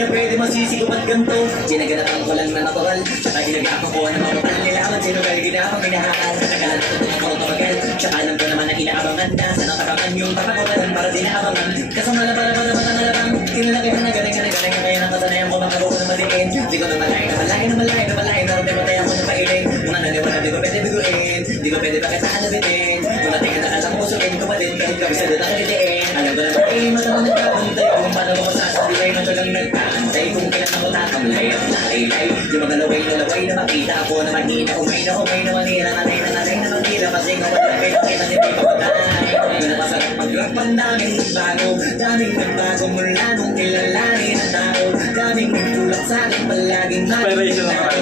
na pwede masisigaw at ganto. Sinaganapang ko lang na natural, tsaka ginagapan ko na mapapal nilaman. Sino kaya ginapang minahakal, nakalan ko itong ako tumagal. Tsaka alam ko naman na inaabangan na sa nakabangan yung papakubalan para di naabangan. Kasama na para malabang, tinalaki na galing kaya nakasanayan ko makabuko na maliin. Di ko na malay na malay na malay na malay na rin matay ako ng pailing. Kung nananiwala di ko pwede biguin, di ko pwede bakit naanabitin. Kung natin ka nakalang pusuin ko pa din, kahit kabisa doon ang kalitiin. Alam ko naman eh, matamang nagkakantay. Kung paano mo masasabi kayo na tagang nagkakantay. Kung kailan ako tatamlay at nalaylay. Yung mga laway na makita ako na mahina. Umay na manira, nanay na manira. Kasi nga wala kayo kita hindi papatay. Masarap maglakpan daming nagbago. Daming nagbago mula nung kilalanin ang tao. Daming nagtulak sa akin palaging natin.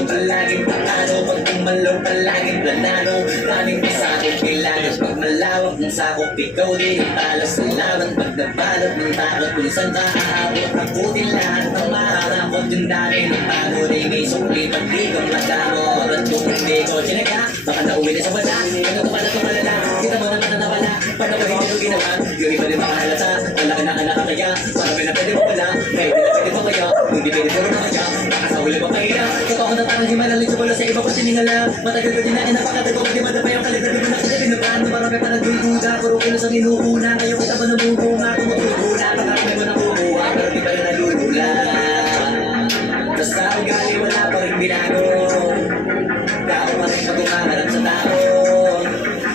Palaging patano. Pag tumalaw palaging planado. Daming masakit kailangan pag malawak ng sakop. Ikaw din ang talas ng laban. Pag nabalot ng takot kung saan ka aabot. Takutin lahat ng maharakot. Yung dami ng tago rin may sukli. Pag di kang madamot. At kung hindi ko tinaga, baka nauwi na sa wala. Ano ko pala tumalala? Kita mo naman na nawala. Paano ko hindi ko ginawa? Yung iba din makahalata. Wala ka na kaya. Para pwede mo wala. Kahit di na pwede pa kaya. Hindi pwede puro na kaya. Nakasahuli pa kaya. Totoo na parang di malalig sa wala sa iba ko siningala. Matagal ko din na napakatago. Di madapa yung kalit na di mo nakita. Pinapaan mo marami pa nagdududa. Puro kilos ang inuuna. Kayo kita ba namubunga? Tumutubula. Pakarami mo nakukuha. Pero di pa rin nalulula. Basta ugali wala pa rin binago. Tao pa rin pag-umangarap sa tao.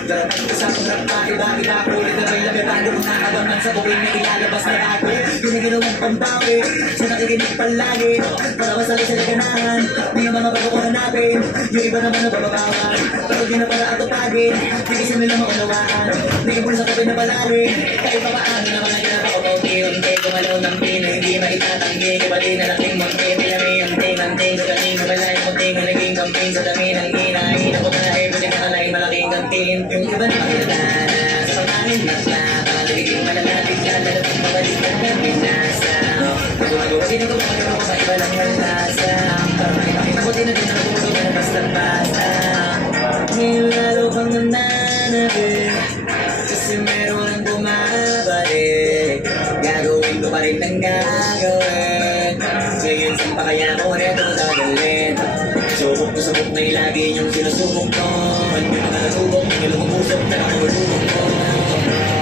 Dapat ko sa kurap pa, iba-iba ko. Ulit na may labi-bago kung nakabangan sa buwing na ilalabas na bago. Ginagilawang pambawi, sa nakikinig palagi. Para masali sa naganahan, may mga pagkukuhanapin. Yung iba naman na bababawan, pero di na para atupagin. Di kasi nila maunawaan, naibul sa tabi na palali. Kahit pa paano naman ang ginapakauti. Unti kumalaw ng pino, hindi maitatanggi. Kabali na laking magti, pilami ang ting-anting. Sa kating kabalay mo ting, naging campaign sa dami ng hinahin. Ako na ay pwede nakalay malaking kantin. Yung iba na makilala, sa pangangin maglaba. Nagiging malalapit ka, lalapit mabalik na pinasa. Gumagawa din ako, magagawa ko sa iba lang ng lasa. Para makimakimabuti na din ang puso na basta-basta. Ngayon lalo kang nananabik, kasi meron ang bumabalik. Gagawin ko pa rin ang gagawin. Ngayon saan pa kaya ako reto dadalhin? Subok na ilagi niyong sinusubok ko. Yung mga nasubok, yung lumubusok na nakulubok ko.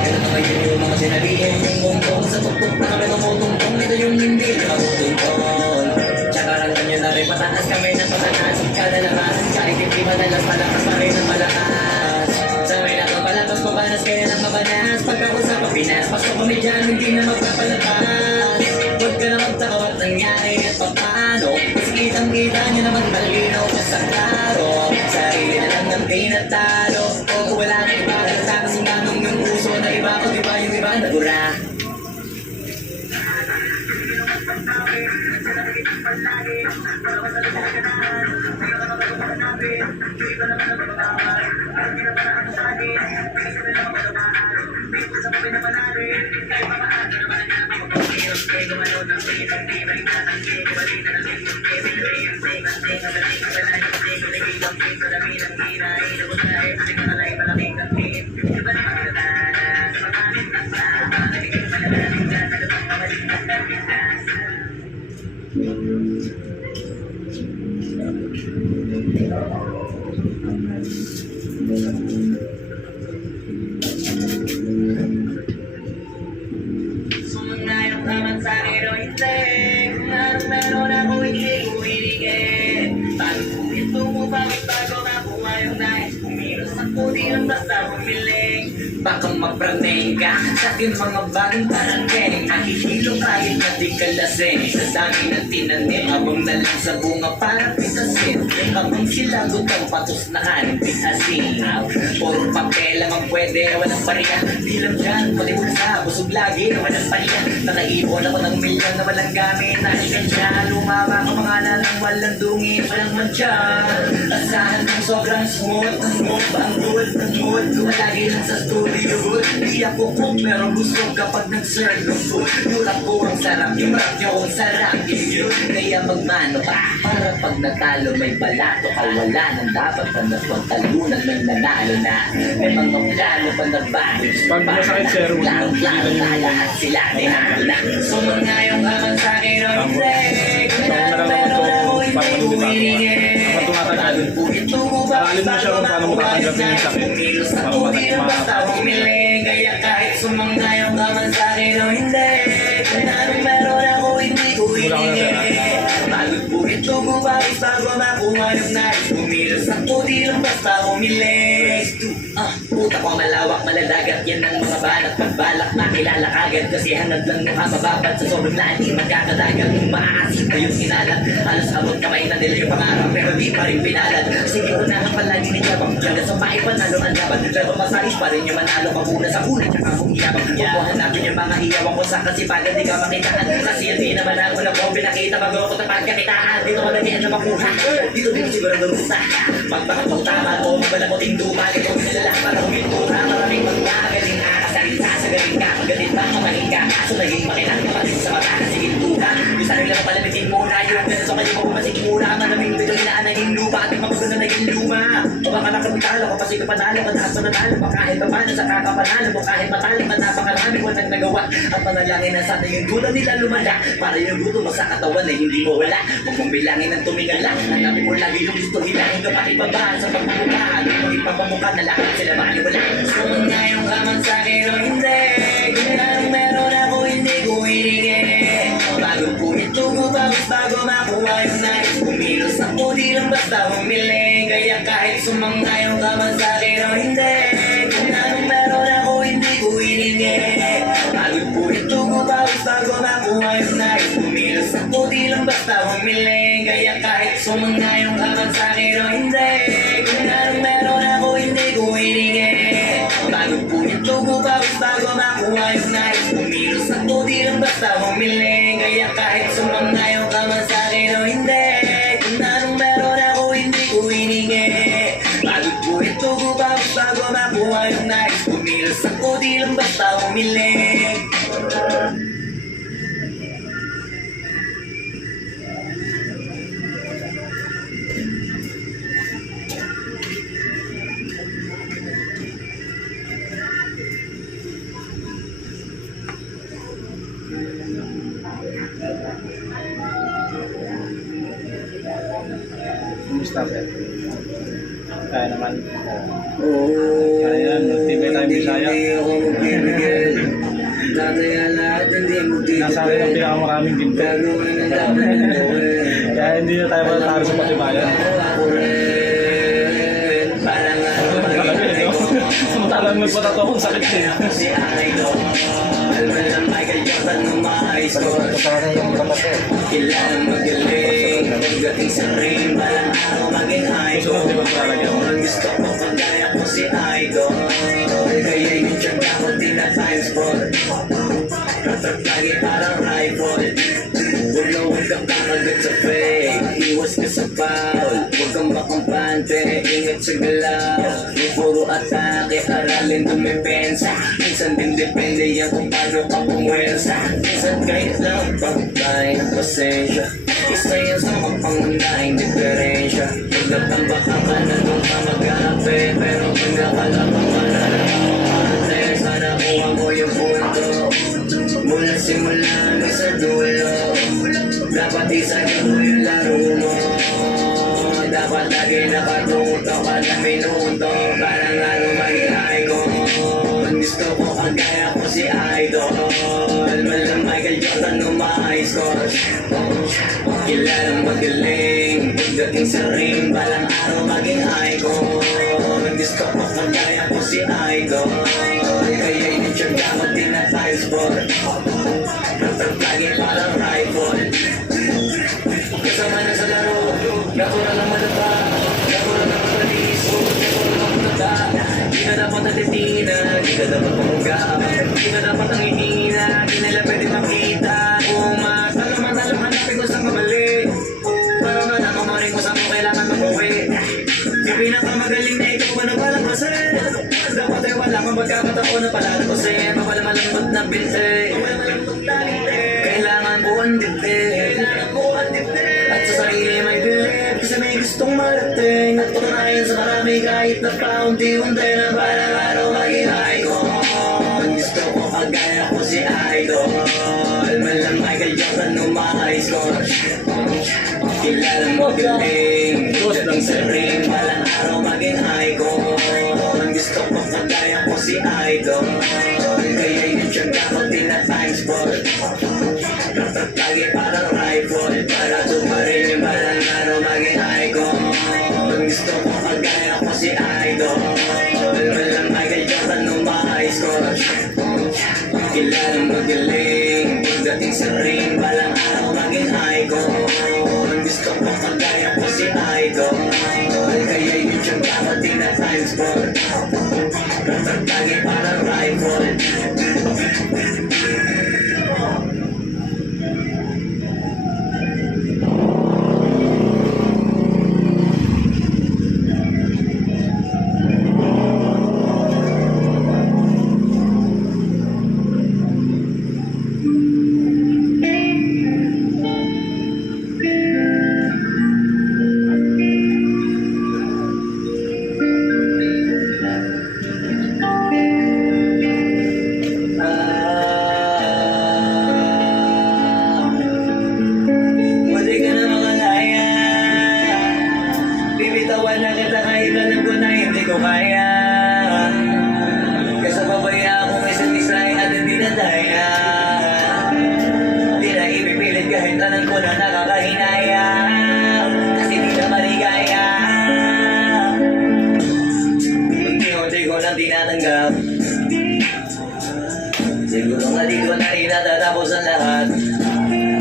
Ito na ngayon yung mga sinabihin yung buntong. Sa tuktok na kami tumutungtong. Ito yung hindi na matutungtong. Tsaka lang ganyan na rin pataas kami ng pataas. Kada labas, kahit hindi madalas malakas pa rin ang malakas. Sa may nakapalapas, mabanas kaya lang mabanas. Pagkakusap ang Pinas, pasto kami dyan, hindi na magpapalapas. Huwag ka na magtakaw at nangyari at paano. Kasi kitang-kita niyo naman malinaw ko sa klaro. Sarili na lang ng tinatalo. O kung wala na iba, halata kasi nanong yung puso na iba. O diba yung iba nagura. Sumunayang naman sa akin o hindi. Kung meron ako hindi ko hinigit. Paano kung ito mo bakit bago makuha yung nais? Minus ako di lang basta humiling. Baka magpraneng ka sa akin mga bagong parangkening. Nakihilo kahit na di ka lasing. Sa dami ng tinanim abang na lang sa bunga para pitasin. Habang sila gutang patos na kanin pitasin. Puro papel lang ang pwede, walang pariya. Di lang dyan, pati bulsa, busog lagi na walang pariya. Nakaipon ako ng milyon na walang gamit. Nasikan siya, lumaba ka mga lalang walang dungin, walang mantya. Asahan ng sobrang smooth. Ang mood ba ang good? Ang mood ko lagi lang sa studio. Hindi ako cook pero gusto kapag nag-serve ng food. Tulak ko ang sarap, yung rap nyo ang sarap. Yun, kaya magmano ka. Para pag natalo may balato ka. Wala nang dapat pa na pagtalunan. May nanalo na. May mga plano pa na bago. Pag masakit sir, Plano na lahat sila. Tinalo na. Sumunayong aman sa akin o hindi. aralin mo siya kung paano mo tatanggapin yung sakit. Para makakapagod. Kaya kahit sumangayang ka man sa akin o hindi, kung anong meron ako hindi ko hiningi. Pagod po ito gumawis bago makuha yung nais. Kumilos ako di lang basta umilis. Puta ko malawak maladagat, yan ang mga banat. Pagbalak makilala kagad kasi hanad lang nakabababad. Sa sobrang na hindi magkakadagat. Kung maaasik kayong sinalat, halos abot kamay na nila yung pangarap pero di pa rin pinalad. Sige ko na ang palagi ni Jabang, hanggang sa maipanalo ang laban. Pero masayos pa rin yung manalo ka muna sa una tsaka kung iyabang. Kukuhan natin yung mga iyawang ko sa kasipagan di ka makitaan. Kasi hindi naman ako na ko pinakita bago ako tapad kakitaan. Dito ko lagi ang makuha, dito din siguro narusa. Magpakapag tama o mabalamuting duma. Ito nila para humintura, maraming magkagaling nakasalita sa galing ka. Magalit ba kamangin ka, kaso naging makilang kapatid sa mata kasi gintuka. Yung sarili lang palamitin muna, yung ganun sa kanya mo pumasik muna. Malaming bigay na naging lupa at magulo na naging luma. O baka nakapagtalo ka kasi kapanalo ka taas na natalo pa kahit pa paano sa kakapanalo mo kahit matalo ka napakarami ko nang nagawa. At panalangin na sana yung gulo nila lumala para yung guto mo sa katawan na hindi mo wala. Kung mong bilangin ng tumingala, hanapin mo lagi yung gusto hilangin ka pati babaan sa pagmumukha. At yung ipapamukha na lahat sila maliwala. Kung ngayong kaman sa akin o hindi, kung anong meron ako hindi ko hiningi. Bago po ito gumawis bago makuha yung nais. Kumilos ako di lang basta humiling. Kaya kahit sumangayong kaman sa akin o hindi, kung anong meron ako hindi ko hiningi. Bago po ito gumawis bago makuha yung nais. Kumilos ako di lang basta humiling. Kaya kahit sumangayong kaman sa akin o hindi, kung anong meron ako hindi ko hiningi. Bago po ito gumawis bago makuha yung nais. Kumilos ako di lang basta humiling. Kaya kahit sumangayong kaman sa akin o hindi, kung anong meron ako hindi ko hiningi. Bago po ito gumawis bago makuha yung nais. Kumilos ako di lang basta humiling. Kumusta sir? Kaya naman. Oo, Kaya nagtibay tayo Bisaya. hindi ako magbibigay. Tataya lahat hindi Nasa akin ang magtitipid. pinakamaraming ginto. Gagawin ang dapat ng gawin. Kaya hindi na tayo matatalo sa patibayan. Ako rin. Parang Talaga eh, no? Samantalang nagpatato akong sakit eh. si Idol. Alam ng Michael Jordan ng mga high score. Kilalang magaling. Pagdating sa ring, parang araw maging idol. Ang gusto ko kagaya ko si Idol. Kaya yung tiyag ako tina-times 4. Lagi parang rifle. Huwag kang kakagat sa fake. Iwas ka sa foul. Huwag kang makampante. Ingat sa galaw. Yung puro atake. Aralin dumipensa. Minsan din depende yan kung paano ka pumwersa. Minsan kahit lang pagpay ng pasensya. Isa yan sa mapangunahing diferensya. Pagkatamba ka ka na nung ka mag-aape. Pero kung nakalapang ka na nakamate. Sana kuha mo yung punto. Mula simula hanggang sa dulo. Dapat isagin mo yung laro mo. Dapat lagi nakatuto ka na minuto. Parang ano maging icon. Gusto ko kagaya ko si Idol. Malang Michael Jordan ng mga high scores. Kilalang magaling. Pagdating sa ring, balang araw maging icon. Gusto ko kagaya ko si Idol. Kaya in-check ako tina-times 4. Lagi parang rifle. Kasama na sa laro. Gako na lang malaba. Gako na lang maliso. Gako na lang matanda. Di ka dapat natitina. Di ka dapat pamungga. Di ka dapat nangihina. Di nila pwede makita. Kung matalo matalo hanapin ko sa kamali. Para malaman mo rin kung saan mo kailangan mag-uwi. Yung pinakamagaling na ikaw ba na palang kasi. Dapat ay wala kang magkakataon na palalo kasi. Mapalamalambot na binte. Kailangan buwan dite. At sa sarili may bilib. Kasi may gustong marating. At patunayan sa marami kahit na paunti-unti na parang araw maging icon. Gusto ko kagaya ko si Idol. Malang Michael Jordan ng mga high scores. Kilalang magaling. boss ng ring, walang araw maging icon. Gusto ko kagaya ko si Idol. Kaya yun siya kapag tina-times for. Lagi parang rifle, para tumarin yung walang araw maging icon. Gusto ko kagaya ko si Idol. Walang Michael Jordan nung ma-high score. Kilalang magaling, pagdating sa ring, walang araw maging icon. Gusto ko kagaya ko si Idol. Kaya yun siya kapag tina-times for. Lagi parang rifle. Pwede ka na makalaya. Bibitawan na kita kahit alam ko na hindi ko kaya. Kesa babaya akong isa't isa at hindi na daya. Di na ipipilit kahit alam ko na nakakahinaya. Kasi di na maligaya. Unti-unti ko nang tinatanggap. Siguro nga di ko na rin natatapos ang lahat.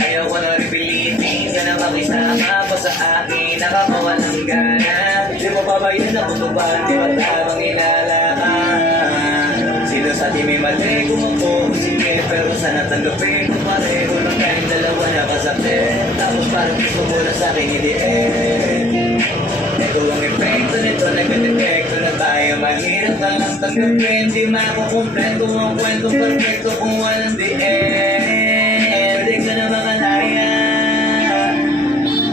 Ayaw ko na rin pilitin ka na makisama pa sa akin. Nakakawa ng gana. Di mo pa ba yun ang kutuban? Di ba tamang inalakan? Sino sa atin may mali kung ako? Sige, pero sana tanggapin kung pareho lang tayong dalawa nakasakit. Tapos parang gusto mo na sa akin hindi Ito ang epekto nito, nagka-depekto na tayo. Mahirap na lang tanggapin. Di makukumpleto ang kwentong perfecto kung walang di Pwede ka na makalaya.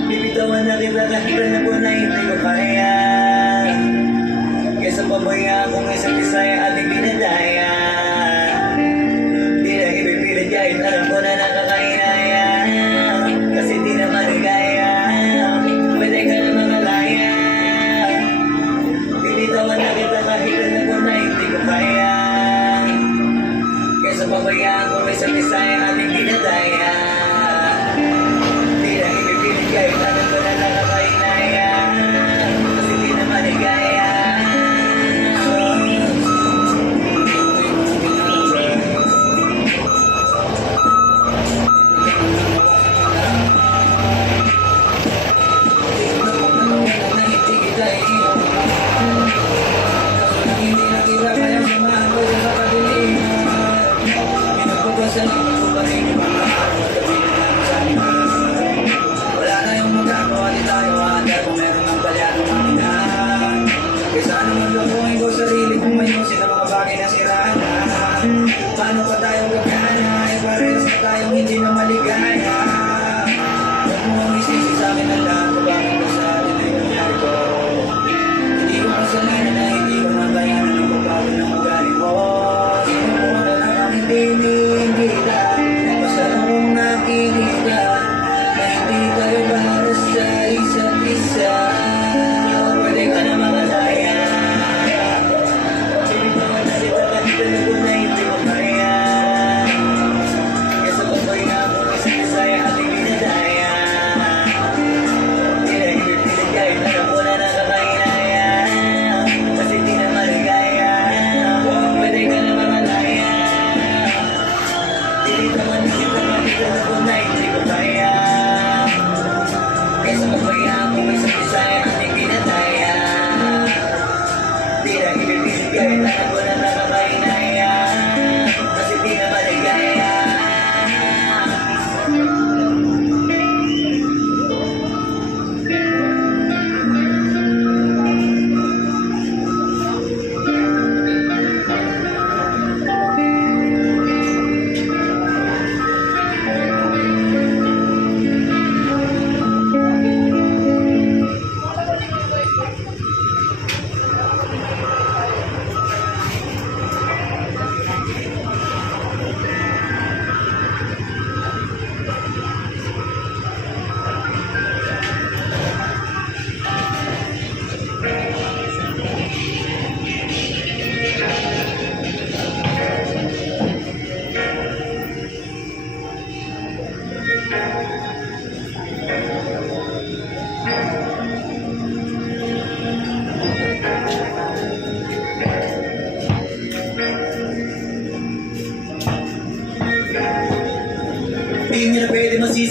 Bibitawan na kita kahit alam ko na hindi ko kaya. Kesa pabaya akong isang isaya at hindi na daya. Di na ipipilit kahit alam ko na nakakainaya. Kasi di na maligaya. Pwede ka na makalaya. Bibitawan na kita kahit alam ko na hindi ko kaya. Kesa pabaya akong isang isaya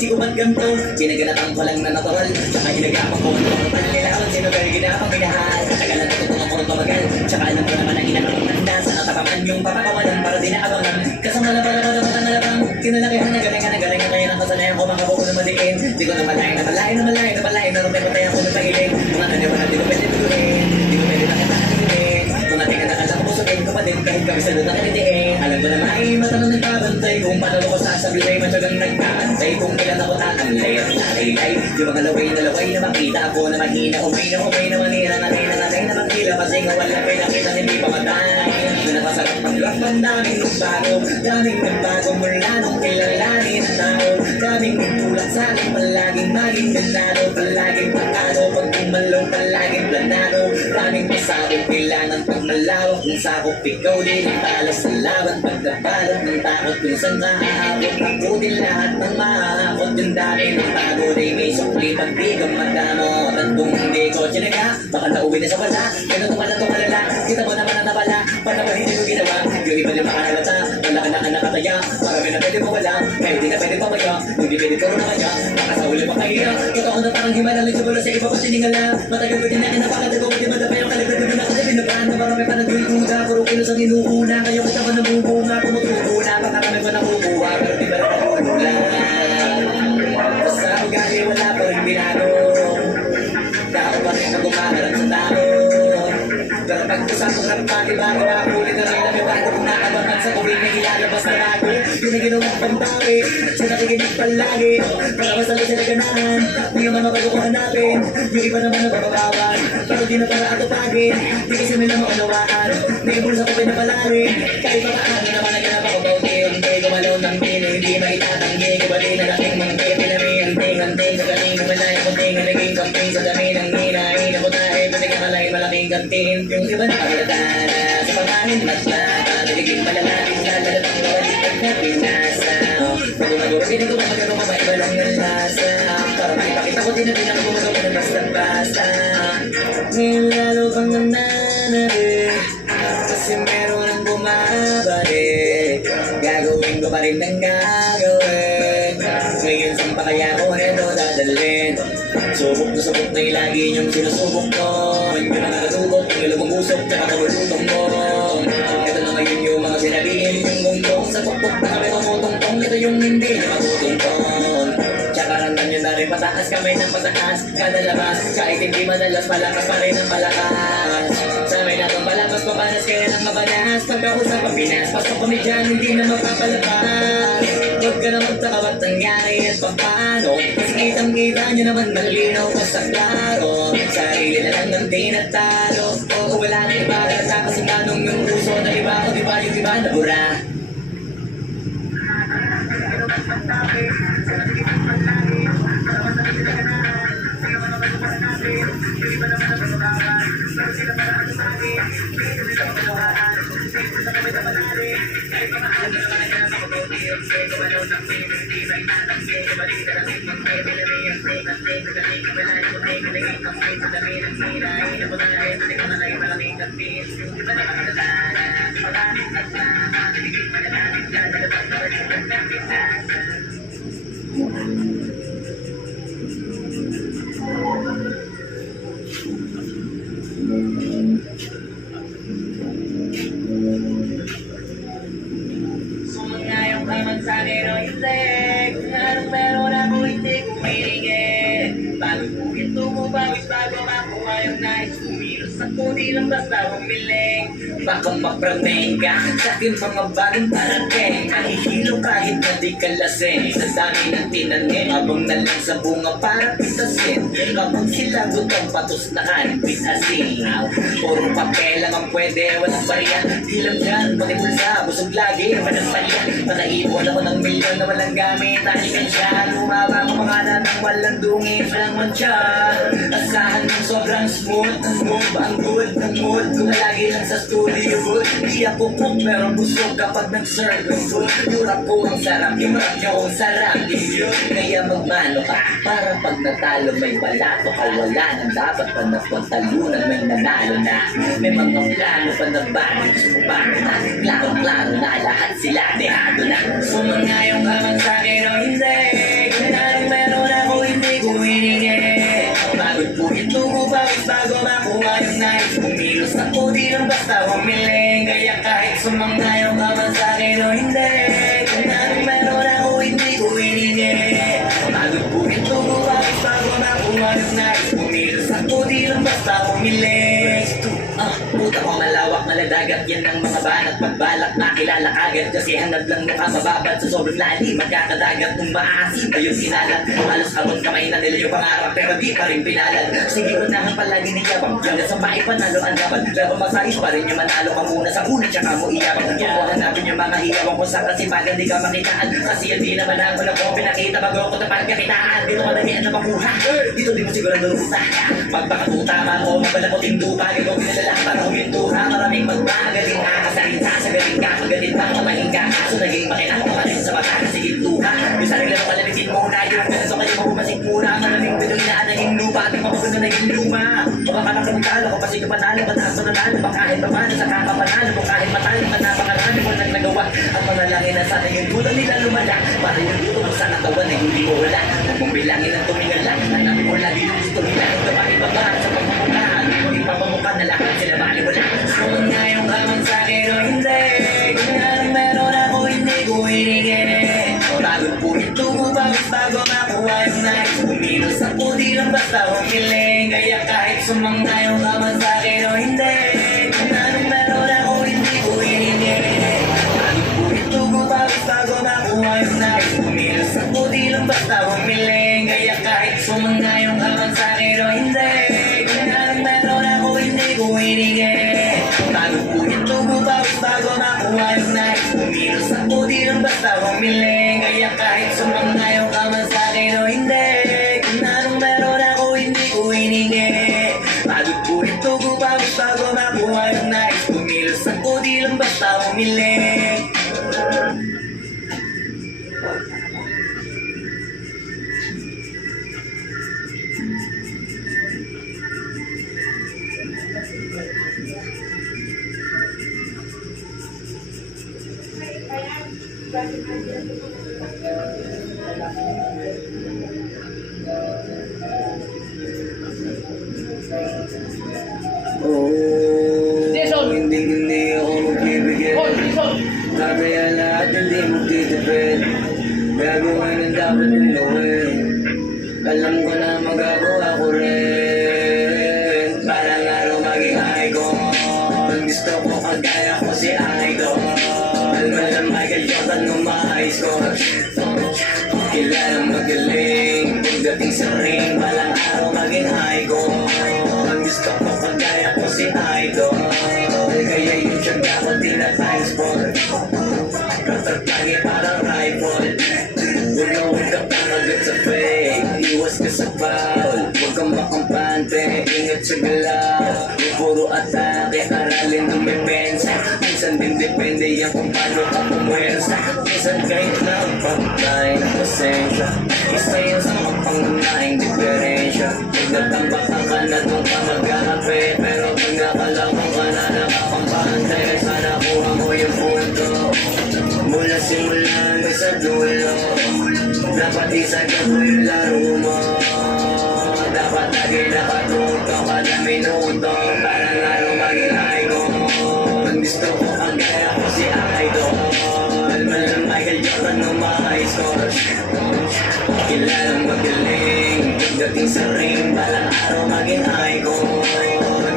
ko ba't ganito? Sinaganatan ko lang na natural, tsaka hinagapan ko ng mga panlilawan. Sino kaya ginapang minahal? Tagal na natutungan ko ng tumagal, tsaka alam ko naman ang inakamanda. Sana tapakan yung papakawalan para di naabangan. Kasama na para malabang, kinalakihan na galing ang kaya ng kasanayan ko. Mga buko na maliin, di ko na malain na rumay patay ako ng pagiling. Mga naniwala, di ko pwede tuloy. Di ko pwede nakatakalin. Kung ating anak ang pusogin ko pa din kahit kami sa doon nakalitiin. Alam ko na may matanong nagbabantay kung paano ko sasabihin. Matyagang nagkaantay kung kailan ako tatanglay at nalaylay. Yung mga laway na makita ako na mahina. Umay na manira na magkila. Kasi nga wala kayo nakita hindi pa matay. Na napasarap paglakban daming nagbago. Daming nagbago mula nung kilalanin ang tao. Daming nagtulak sa akin palaging maging ganado. Palaging pakado pag tumalong palaging planado. Daming masabog kailangan pag malawak ng sakop. Ikaw din ang talas sa laban. Pagkabalot ng takot kung saan naaabot. Ako din lahat ng maahakot. Yung dami ng tago day may sukli pag di ka madamo. At kung hindi ko tinaga baka nauwi na sa wala. Ganun naman ang tumalala. Kita mo naman ang nabala. Paano ba hindi ko ginawa? Yung iba din makahalata. Wala ka na nakataya. Marami na pwede mawala. Kahit di na pwede pamaya. Hindi pwede puro na kaya. Baka sa huli makahiya. Ito ako na parang himalang sa bulo sa iba ko siningala. Matagal ko din natin napakatago ko di madapa yung kalibad ko na ako sabi na paano marami pa nagdududa. Puro kilos ang inuuna. Kaya kita pa namubunga. Tumutubuna. Pakarami ko nakukuha. Pero di ba na nagulula. Basta ugali wala pa rin binago. Tao pa rin ako kumaharap sa tao. Pero pag-usap ko ng pag-iba, nakakuli na rin ang ibago kung nakabangan sa tuwing na ilalabas na lagi. Yun ang ginawang pandawi, siya nakikinig palagi. Para masalo siya na ganahan, hindi naman ako ko hanapin. Yung iba naman nabababawan, pero di na para atupagin. Di kasi nila maunawaan, may bulsa ko pinapalarin. Kahit pa paano naman naganap ako bauti. Hindi gumalaw ng pino, hindi maitatanggi. Kubali na laking mangkaya, pinami-anting-anting. Sa galing na malaya ko, tingin naging kamping. Sa dami ng hinahin ako tayo, pati ka malay malaking kantin. Yung iba na paglatana, sa pamahin matlata. Nagiging malalaking lalalapang bawalitan na pinasa. Pag-umaguro, pinig ko magagano mabaiba lang ng lasa. Para makipakita ko din na pinakagumagawa ng basta-basta. Ngayon lalo kang nananabi, kasi meron ang bumabalik. Gagawin ko pa rin ang gagawin. Ngayon saan pa kaya ko neto dadalhin? Subok na lagi niyong sinusubok ko. Yung nakakatubok, yung ilubong usok, tsaka kabulutong mo. Ito na ngayon yung mga sinabihin yung gunggong. Sa tuktok na kami tumutungtong, ito yung hindi na matutungtong. Tsaka randan nyo na rin pataas kamay ng pataas. Kada labas, kahit hindi madalas, malakas pa rin ang malakas. Sa amin natong palabas, pabanas kaya ng mabanas. Pagkausap ang Pinas, pasok kami dyan, hindi na mapapalapas. Huwag ka na magtaka ba't nangyari at paano. Mas kitang-kita nyo naman malinaw ko sa klaro. Sarili na lang ng tinatalo. O wala na iba, nasa kasi tanong yung puso na iba. O diba yung iba nabura. Sumangayong kaman sa akin o hindi. Kung anong meron ako hindi ko mainigin. Bago bukit tumubawis bago makuha yung nais. Kumilos ako di lang basta humiling. Baka maprating ka sa aking mga bagong parating. Mahihilo kahit na di ka lasing. Sa dami ng tinanim abang na lang sa bunga para pitasin. Kapag sila gutang patos na kanipit asin. Puro papel lang ang pwede, walang bariya. Di lang dyan, pati bulsa, busog lagi, walang paliya. Nakaipon ako ng milyon na walang gamit. Talikan siya, lumaba ko mga ng walang dungin. Walang mancha, asahan ng sobrang smooth. Ang move, ang good ng mood. Kung lagi lang sa studio good. Di ako cook, pero busog kapag nag-serve ng food. Yung rap ko ang sarap, yung rap nyo ang sarap. Yun, kaya magmano ka, para pag natalo may balato ka. Wala nang dapat pa napagtalunan, may nanalo na. May mga plano pa na bakit sumubano na. Klaro-klaro na lahat sila dehado na. Sumangayong ka man sa akin o hindi. Kung ko hiningi. Pagod po ito ko bago makuha yung nais. Kumilos ako di lang basta humiling. Kaya kahit sumangayon ka man sa'kin o hindi, kung anong meron ako hindi ko hiningi. Pagod po ito ko bago makuha yung nais. Kumilos ako di lang basta humiling. Puta ko malawak maladagat. Yan ang mga banat pagbalak nakilala agad. Kasi hangad lang mukha mababad. Sa sobrang lalim magkakadagat. Kung maasim kayo sinalat. Halos abot kamay na nila yung pangarap. Pero di pa rin pinalad. Sige unahan palagi niyabang. Hanggang sa bahay panalo ang dapat. Pero masayos pa rin yung manalo ka muna sa una. Tsaka mo iyabang. Kukuhan natin yung mga hiyawang ko sa kasipagan. Di ka makitaan. Kasi hindi naman ako na ko pinakita. Bago ko tapag kakitaan. Dito ka na niyan na makuha. Dito di mo siguro naruta. Pagpakatutama ko mabalakoting dupa. Gagawin nila lang para humintura. Maraming magmagaling kakasalita. Sa galing ka magalit pa kamahin ka. Kaso naging makinang kamahin sa bata. Kasi ginto ka. Yung sarili mo kalamitin mo na yun. Kaya so kayo mabumasik muna. Maraming bitoy na naging lupa. Ating mapagod na naging luma. Baka ka nakamagtalo. Kapag sige panalo. Pataas na nanalo. Baka kahit paano sa kakapanalo. Kung kahit matalo ka na pangalami mo nang nagawa. Ang manalangin na sana yung gulang nila lumala. Para yung dito mo sa katawan ay hindi mo wala. Huwag mong bilangin ang tumingala. Hanapin mo lagi yung gusto nila. Kapag ipabahan sa pagmamukhaan. Ipapamukha na lahat sila baliwala. Kung ngayong kaman sa'kin o hindi, kung anong meron ako hindi ko hiningi. Pagod po ito ko bago makuha yung nais. Kumilos ako di lang basta humiling. Kaya kahit sumangayong kaman sa'kin o hindi, kung anong meron ako hindi ko hiningi. Pagod po ito ko bago makuha yung nais. Kumilos ako di lang basta humiling. Kaya kahit sumangayong kaman sa'kin o hindi, kung anong meron ako hindi ko hiningi. Pagod po ito ko bago makuha yung nais. Kumilos ako di lang basta humiling. Kaya kahit sumangayong ka man sa'kin o hindi, kung anong meron ako hindi ko hiningi. Pagod po ito ko bago makuha yung nais. Kumilos ako di lang basta humiling. Hindi ako magbibigay. Kaya lahat hindi magtitipid. Gagawin ang dapat mong gawin. Alam ko na magagawa ko rin. Parang araw maging icon. Gusto ko kagaya ko si Idol. Malam Michael Jordan nung ma-high score. Kilalang magaling. Pagdating sa ring, walang araw maging icon. Gusto ko kagaya ko si Idol. Kaya yung tiyaga ko tinatimes for. Katatagi parang rifle. Huwag ka panagat sa fake. Iwas ka sa foul. Huwag kang makampante. Ingat sa galaw. Kung puro atake, aralin ng may pensa. Minsan din depende yan kung paano ka pumwersa. Minsan kahit lang pagkain ng pasensya. Isa yan sa mapangunahing diferensya. Pag natambak ka na doon ka mag-ahape. Pero pag nakalakang ka na nakakampante, sana kuha mo yung punto. Mula simula hanggang sa dulo. Dapat isagad mo yung laro mo. Dapat lagi nakatuto kada minuto. Parang araw maging icon. Gusto ko kagaya ko si Idol. Malam Michael Jordan nung ma-high score. Kilalang magaling. Pagdating sa ring, balang araw maging icon.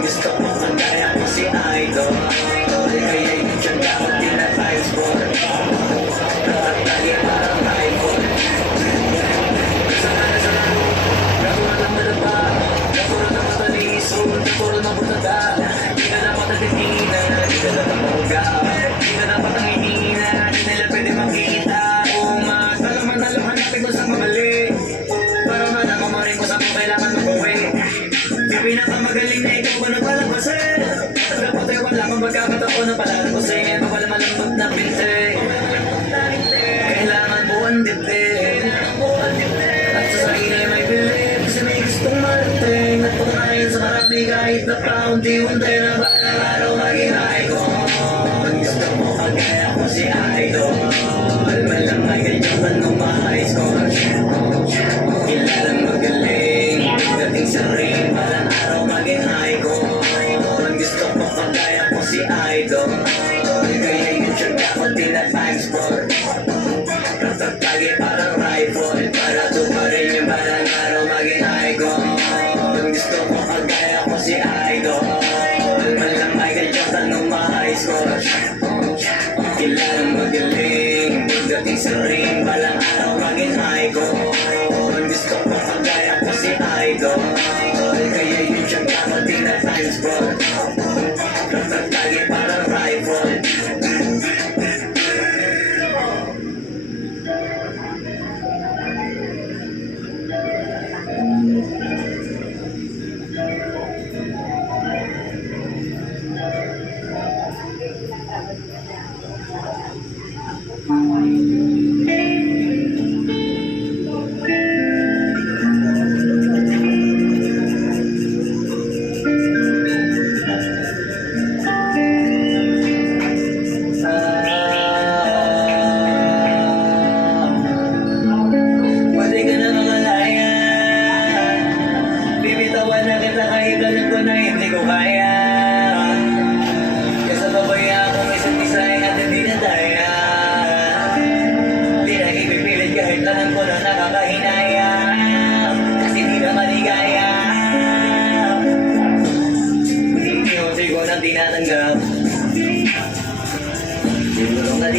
Gusto ko kagaya ko si Idol. Kaya yung tiyaga ko tinatimes for. Katatagi parang rifle. Gagawin ng madaba. Gagawin ng mataliso. Gagawin ng butaga. Di ka dapat nagtitingin. Di ka dapat mahugaw. Di ka dapat nangihina. Di nila pwede makita. Kung magdalaman hanapin ko sa mamali. Para malakamarin ko sa kung kailangan mag-uwi. Yung pinakamagaling na ikaw ba nagpalabasin? At dapat ay wala kang magkakataon na palalabasin. Mawala malambot na binte. Kailangan mo ang dibdib. At sa sarili may bilib. Kasi may gustong marating. At pagkain sa marami kahit na paunti-unti na balang araw maging icon. Gusto mo kagaya ko si Idol. Malam Michael Jordan nung ma-high score. Kilalang magaling.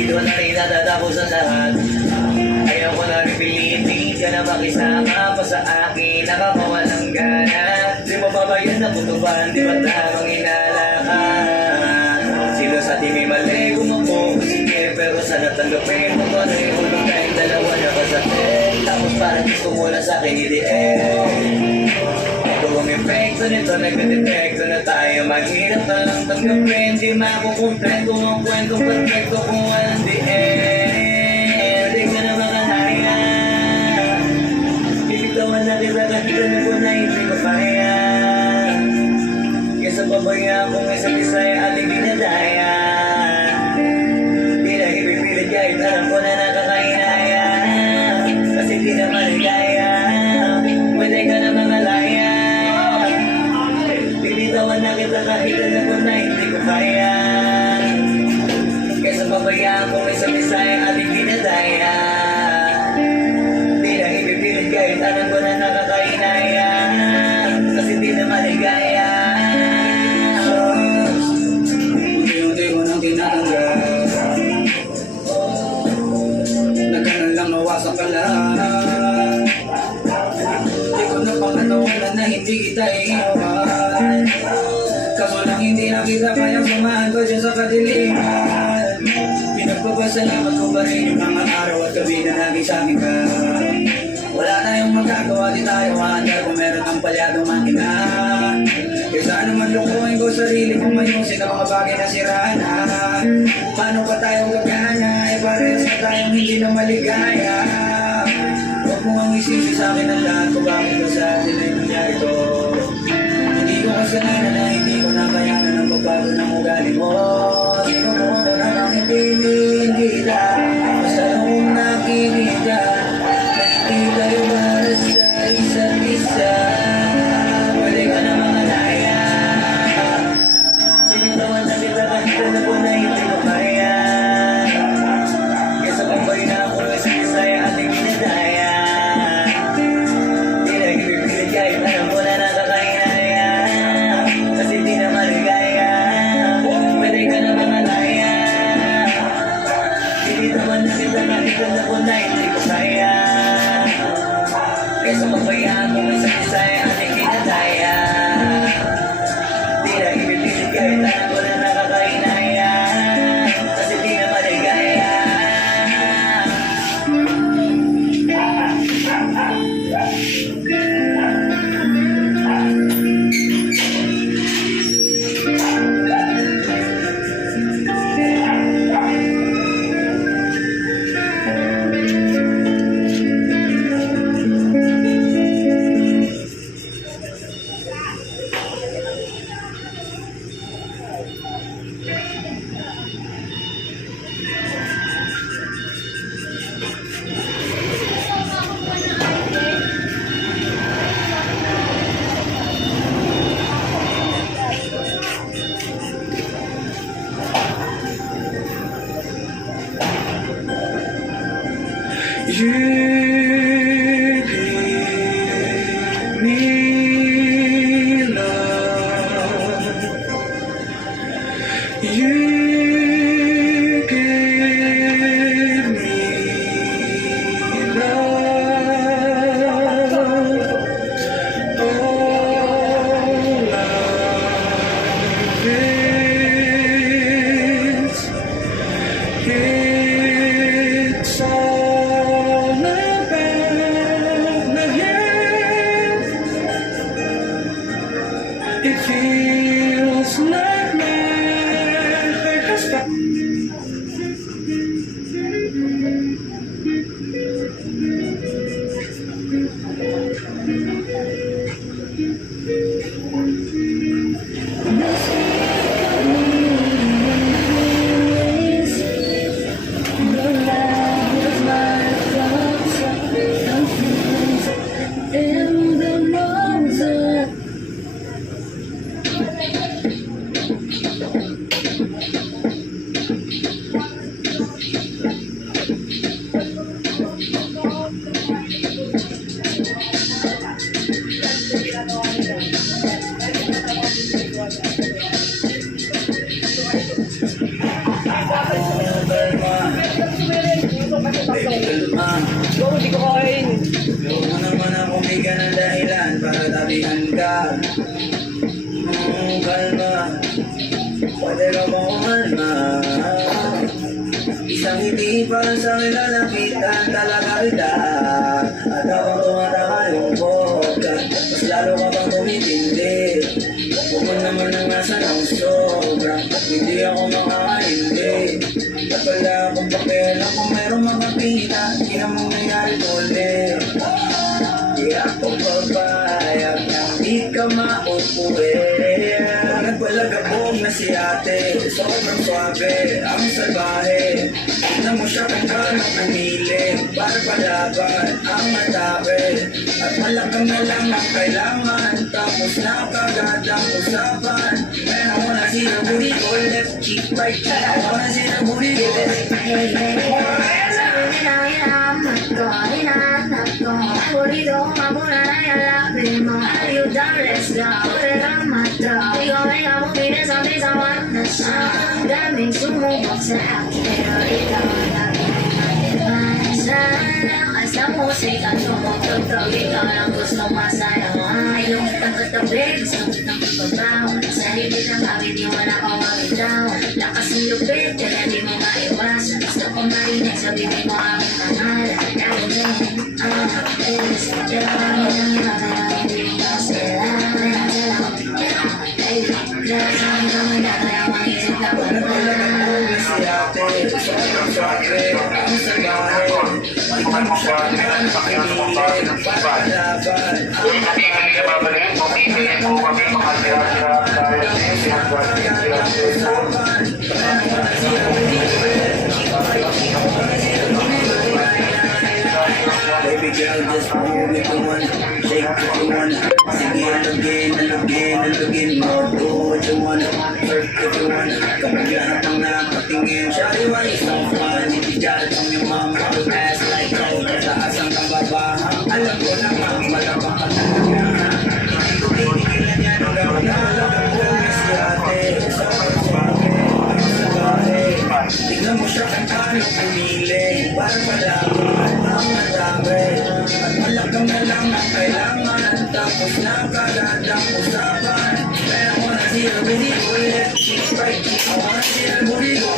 dito na rin natatapos ang lahat. Ayaw ko na rin pilitin ka na makisama pa sa akin. Nakakawalang gana. Di mo ba ba yan naputupan? Di ba tamang inalakan? Sila sa ating may mali gumapo. Sige, pero sana tanggapin mo ko na yung ulong kahit dalawa na kasapit. Tapos parang gusto mo na sa akin i-DM. Ito ang epekto nito, nagka-detekto na tayo. Maghirap na lang tanggapin. Di makukumpleto ang kwentong perfecto kung walang the end. Di ka na makalaya. Ibitawan na kita kahit na ko na hindi mapaya. Kesa pabaya kung isa't isa ay ating dinadaya. Di na ipipilit kahit alam ko na nakakainaya. Kasi di na maligaya. Pwede ka na makalaya. Bibitawan na kita kahit alam ko na hindi ko kaya. Kesa pabayaan kung isa't isa ay ating dinadaya. Di na ipipilit kahit alam ko na nakakainaya. Kasi di na maligaya. Unti-unti ko nang tinatanggap. Nagkaroon lang nawasak ka lang. Di ko na pangatawanan na hindi kita iiwan. Kaso lang hindi na kita kayang samahan ko dyan sa kadiliman. Pinagpapasalamat ko pa rin yung mga araw at gabi na naging sa akin ka. Wala tayong magagawa, di tayo maandar kung meron ang palyadong makina. Kaysa naman lukuhin ko sarili kong mayusin ang mga bagay na siraan na. Paano pa tayong gagana, parehas na tayong hindi na maligaya. Huwag mo ang isisi sa akin ang lahat kung bakit ba sa atin ay nangyari to. Hindi ko kasalanan na hindi ko nakayanan ang pagbago ng ugali mo. Sinubukan ko na lang ipiliin kita. Basta nung nakikita hindi tayo para sa isa't isa. Pwede ka na makalaya. Sinitawan na kita kahit alam ko na hindi ko kaya. Kesa pambay na ako sa isa ay ating dinadaya. Di na ipipilit kahit alam ko na nakakainaya. Kasi di na maligaya. Pwede ka na makalaya. Sinitawan na kita kahit alam ko na hindi ko kaya. Kesa pabayaan kung isa't isa ay ating dinadaya. Di na ipipilit kahit alam ko na nakakainaya. Kasi di na maligaya. You give me love. You give me love. All love is. It's all about the hand Go, hindi ko kain. Huwag mo naman akong bigyan ng dahilan para tabihan ka. Kalma, pwede ka bang kumalma? Isang hindi pa sa akin lalapitan talaga kita. At habang tumatalungkot ka, mas lalo ka pang tumitindi. Huwag mo naman ang nasa ng sobra, hindi ako makakaindi. At wala akong pakialam kung merong makakita, hindi na mong nangyari ulit. Di ako papayag na di ka maupuwi. Nagpalagabog na si ate, sobrang swabe, ang salbahe. Tignan mo siya kung paano pumili, para palaban ang atake. At malakang na lang ang kailangan, tapos na kagad ang usapan. Pero ako na sinaburi ko, left cheek, right cheek. Ako na sinaburi ko. Hey, hey, sabi nila hinahanap ko, hinahanap ko. Paborito kong mabuna na yalapin mo. Are you done? Let's go. Pero mata, ikaw ay kamukin sa bisawan na siya. Daming sumubok sa akin, pero ikaw ang natin. Sana sa musika tumutugtog, ikaw lang gustong masayawan. Yung pagkatabi, gusto kitang ipabaw. Sa hibig ng hawid, di wala kang mabitaw. Lakas ng lupit, kaya di mo maiwasan. Gusto ko marinig sa bibig mo ang pangalan. Is dami ng iba, pero hindi mo sila. Grabe naman na kaya maisip na Nagpalagabog na si ate, sobrang swabe, ang salbahe. Tignan mo siya kung paano pumili, para palaban ang baby girl, just move if you want, shake if you want. Sige, alugin, alugin, alugin mo. Do what you want, surf if you want. Kapag lahat ng nakatingin, shawty, why you so fun? Hindi dyan from your mom, I will ass like gold. Taas ang kababahang, alam ko naman, malabang ka talaga. Hindi ko tinigilan yan, hanggang nalagabog na si ate. Sobrang swabe, ang sabahe. Tignan mo siya kung paano pumili, para palaban ang matake. At malakang na lang ang kailangan, tapos na kagad ang usapan. Pero ako na sinaburi ko, left cheek, right cheek. Ako na sinaburi ko.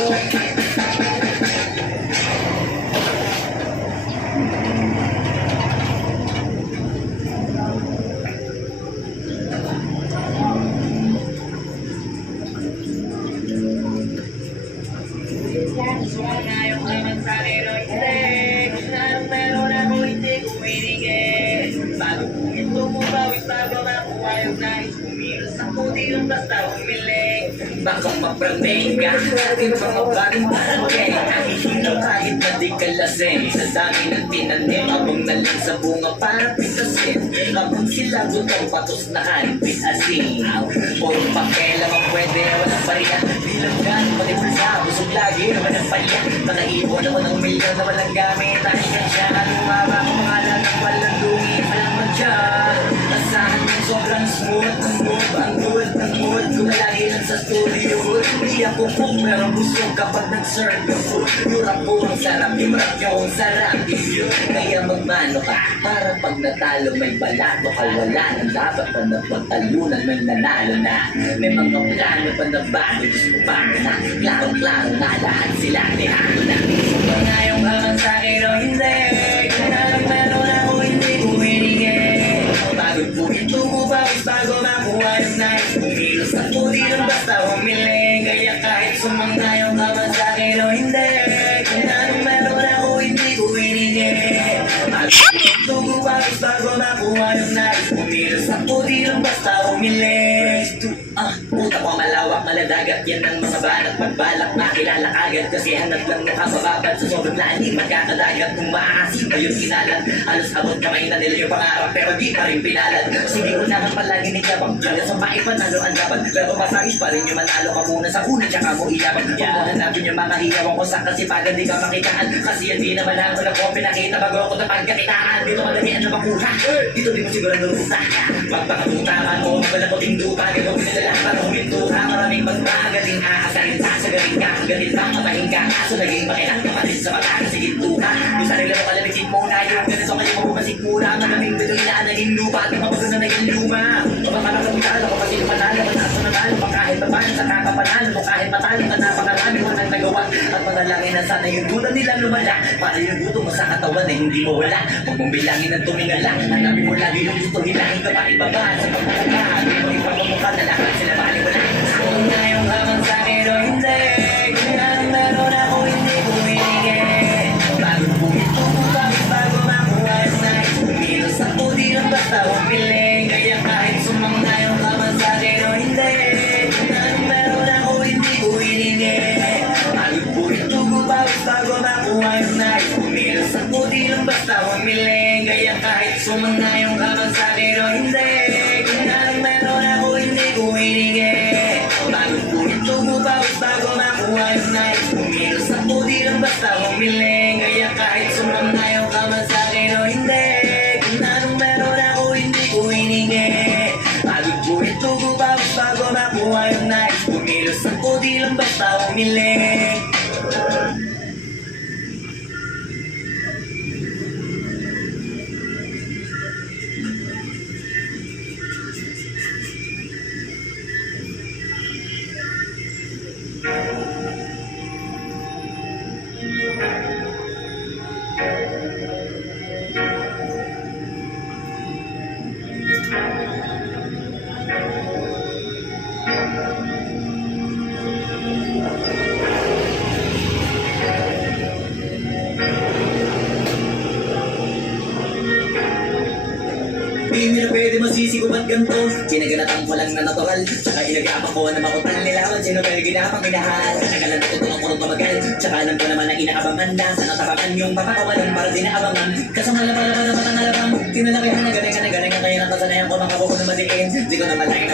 Baka maprangay ka, aking mga bagong barangay. Nahihinaw kahit na di ka lasing. Sa dami ng tinanim, abang nalang sa bunga para pitasin. Abang sila gutang patos na hanipis asin. Puro pakela mang pwede, walang pariya. Bilanggan, pati pulsa, busog lagi, walang palya. Nakaipon naman ng milyon na walang gamit. Tahigan siya, lumaba ang pangalan ng walang lungi. Walang madya, asahan yung sobrang smooth. Ang good, ang mood, kumalagi lang sa studio. Hindi ako cook, pero busog kapag nag-serve yung food. Yung rap ko ang sarap, yung rap nyo ang sarap. Kaya magmano ka, para pag natalo may balato ka. Wala nang dapat pa na pagtalunan, may nanalo na. May mga plano pa na bago, gusto pa na. Klaro-klaro na lahat sila, nihalo na. Kung ngayong hangan sa akin o hindi, kung anong meron ako hindi ko hinigin. Pagod po ito mo bago makuha yung nais. Kumilos ako dito basta humiling. Kaya kahit sumangayong hangan sa akin o hindi, kung anong meron ako hindi ko hinigin. Tugo bago makuha yung nais. Kumilos ako dito basta humiling. Puta ko malawak, maladagat yan ang mga banat. Pagbalak makilala agad kasi hanap lang nakabababad. Sa sobrang lalim, magkakadagat. Kung maaasin pa yung kinalat, halos abot kamay na nila yung pangarap, pero di pa rin pinalad. Sige, unahan palagi ni Jabang, hanggang sa maipanalo ang dapat. Pero masagis pa rin yung manalo ka muna sa una, tsaka mo ilabang. Kung hanapin yung mga hiyawan ko sa kasipagan, di ka makitaan. Kasi hindi naman ako na ko pinakita bago ako na pagkakitaan. Dito madalian na makuha, dito di mo siguro naruta. Magpakatuta ka mo, magpalaputing dupa, gagawin nila lang para huminto ka. Maraming magmagaling aasahin sasagalin ka, galit bang matahin ka, kaso naging pakilang kapatid sa mata kasi gintuka. Yung sarili mo kalamitin mo na yung ganito kayo mabumasik muna, malamig dito inaan naging lupa at mabago na naging luma. Mabakarang talo kapag sino panalo, mataas na nanalo pa kahit pa paano sa kakapanalo mo kahit matalo ka napakarami mo nang nagawa at manalangin na sana yung duda nila lumala para yung gutom mo sa katawan ay hindi mawala. Huwag mong bilangin ng tumingala, hanapin mo lagi yung gusto hilahin ka pa ibaba sa pagkakala. Hindi mo ipapamukha na lahat sila baliwala. Kung na yung habang sa akin o hindi, kung anong meron ako hindi bumigay. Bago bumit ko bago makuha yung nais, kumilos ako di lang basta umiling. Kaya kahit sumang na yung habang sa akin o hindi, kung anong meron ako hindi bumigay. Bago bumit ko bago makuha yung nais, kumilos ako di lang basta umiling. Kaya kahit sumang na yung habang sa akin o hindi, kung anong meron ako hindi bumigay. Bago bumit ko bago makuha yung nais, kumilos ako di lang basta umiling. Kaya kahit sumang na yung habang sa akin o hindi, kung anong meron ako hindi ko hiningi. Bago bumit ko bago makuha yung nais, kumilos ako di lang basta umiling. Di nila pwede masisi kung ba't ganito. Sinaganatan ko lang na natural, tsaka inagapan ko na makutan nilawan. Sino kayo ginapang minahal, natagalan na tutungan ko nung tumagal. Tsaka alam ko naman na inaabangan na sa natapakan yung papakawalan para di naabangan. Kasama na pala ang alabang, tinalakihan na galing na kaya nakasanayan ko makabuko na madiin. Di ko na malain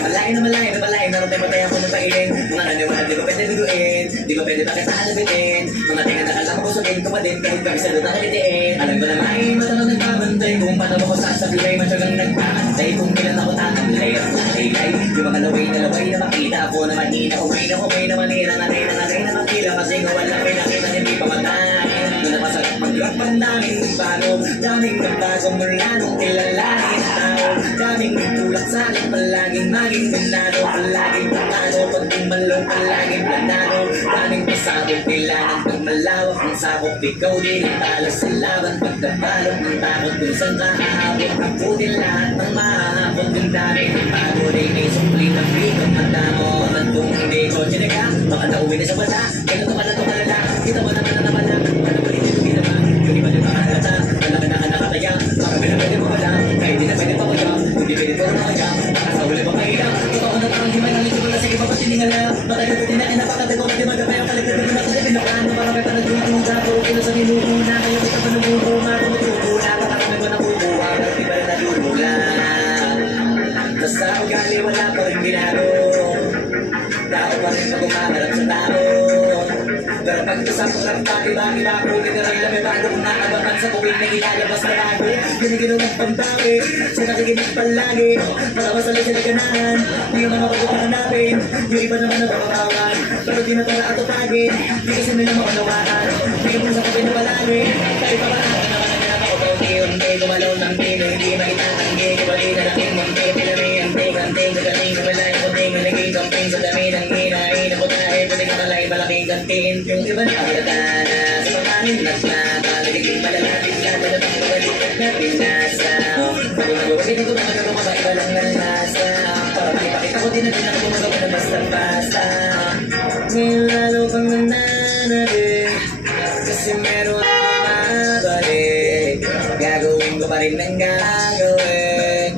naroon tayo patayan ko ng pailin. Mga naniwala di ko pwede duduin, di ko pwede bakit naalabitin. Mga tinga nakalang ko busugin ko pa din kahit kami sa lutang kalitiin. Alam ko na maing matanong nagbabantay kung paano ako sasabihin. Matyagang nagpaantay kung kailan ako tatamlay at nakailay. Yung mga laway na makita ako na mahina. Umay na manira na nakila. Kasi nga walang pinakita hindi pa matahin. Doon na masarap mag-rockman namin paano. Daming nagbago mula nung kilalanin tao. Daming nagtulak sa akin palaging maging binado. Palaging panado pag tumalong palaging planado. Daming pasabog nila ng pagmalawak ng sakop. Ikaw din ang talo sa laban. Pagkabalok ng takot kung saan ka aabot. Kaputin lahat ng mahapon. Kung dami ng bago rin ay sumplit ang bigong mata mo. At kung hindi ko sinaga, baka nauwi na sa bata. Ganito ka na tumalala, kita mo naman na pala. Ano ba rin yung ginawa? Yung iba na makalata. Malaki na ka nakataya, baka pwede mo wala. Kahit di na pwede pa kaya, hindi pwede pa rin kaya. Baka sa uli pa kaya, totoo na parang himay na nito. Sige pa pa siningala, baka na pwede na inapakatago. Di magkapay ang kaligtad na pinakasya. Pinakaano para may panagulong gato. Kilo sa minuto na kayo kita pa nabubo. Matumutubo na, baka kami mo nakukuha. Pero di ba rin nalulula. Basta ugali wala pa rin binago. Tao pa rin pag umaharap sa tao. Pero pag kasama lang pa, iba-iba ko. Hindi na rin bago kung nakabakan sa tuwing na ilalabas na lago. Yan ang ginawang pagtawi, siya nakikinig palagi. Makapasali siya na ganahan, hindi naman ako hanapin. Yung iba naman napapatawan, pero di na tala atupagin. Di kasi nila makalawaan, hindi ka sa kapit na palagi. Kahit pa ba naman naman ako unti-unti gumalaw ng pino, hindi maitatanggi. Kubali na laking munti, pinamiyante, kanting, kagaling, kumalay, kunting, naging kamping sa dami ng hinahin. Ako tayo, pwede ka talay, malaking kantin. Yung iba na akatana, sa pamanin, nagmata, nagiging malalapit ka, talagang pagalitan na pinasa. Bago nagawagin ko, nakagawa ka ba, iba lang ng lasa. Para maipakita ko din na pinakagumagawa na basta-basta. Ngayon lalo kang nananabik, kasi meron akong mabalik. Gagawin ko pa rin ng gagawin.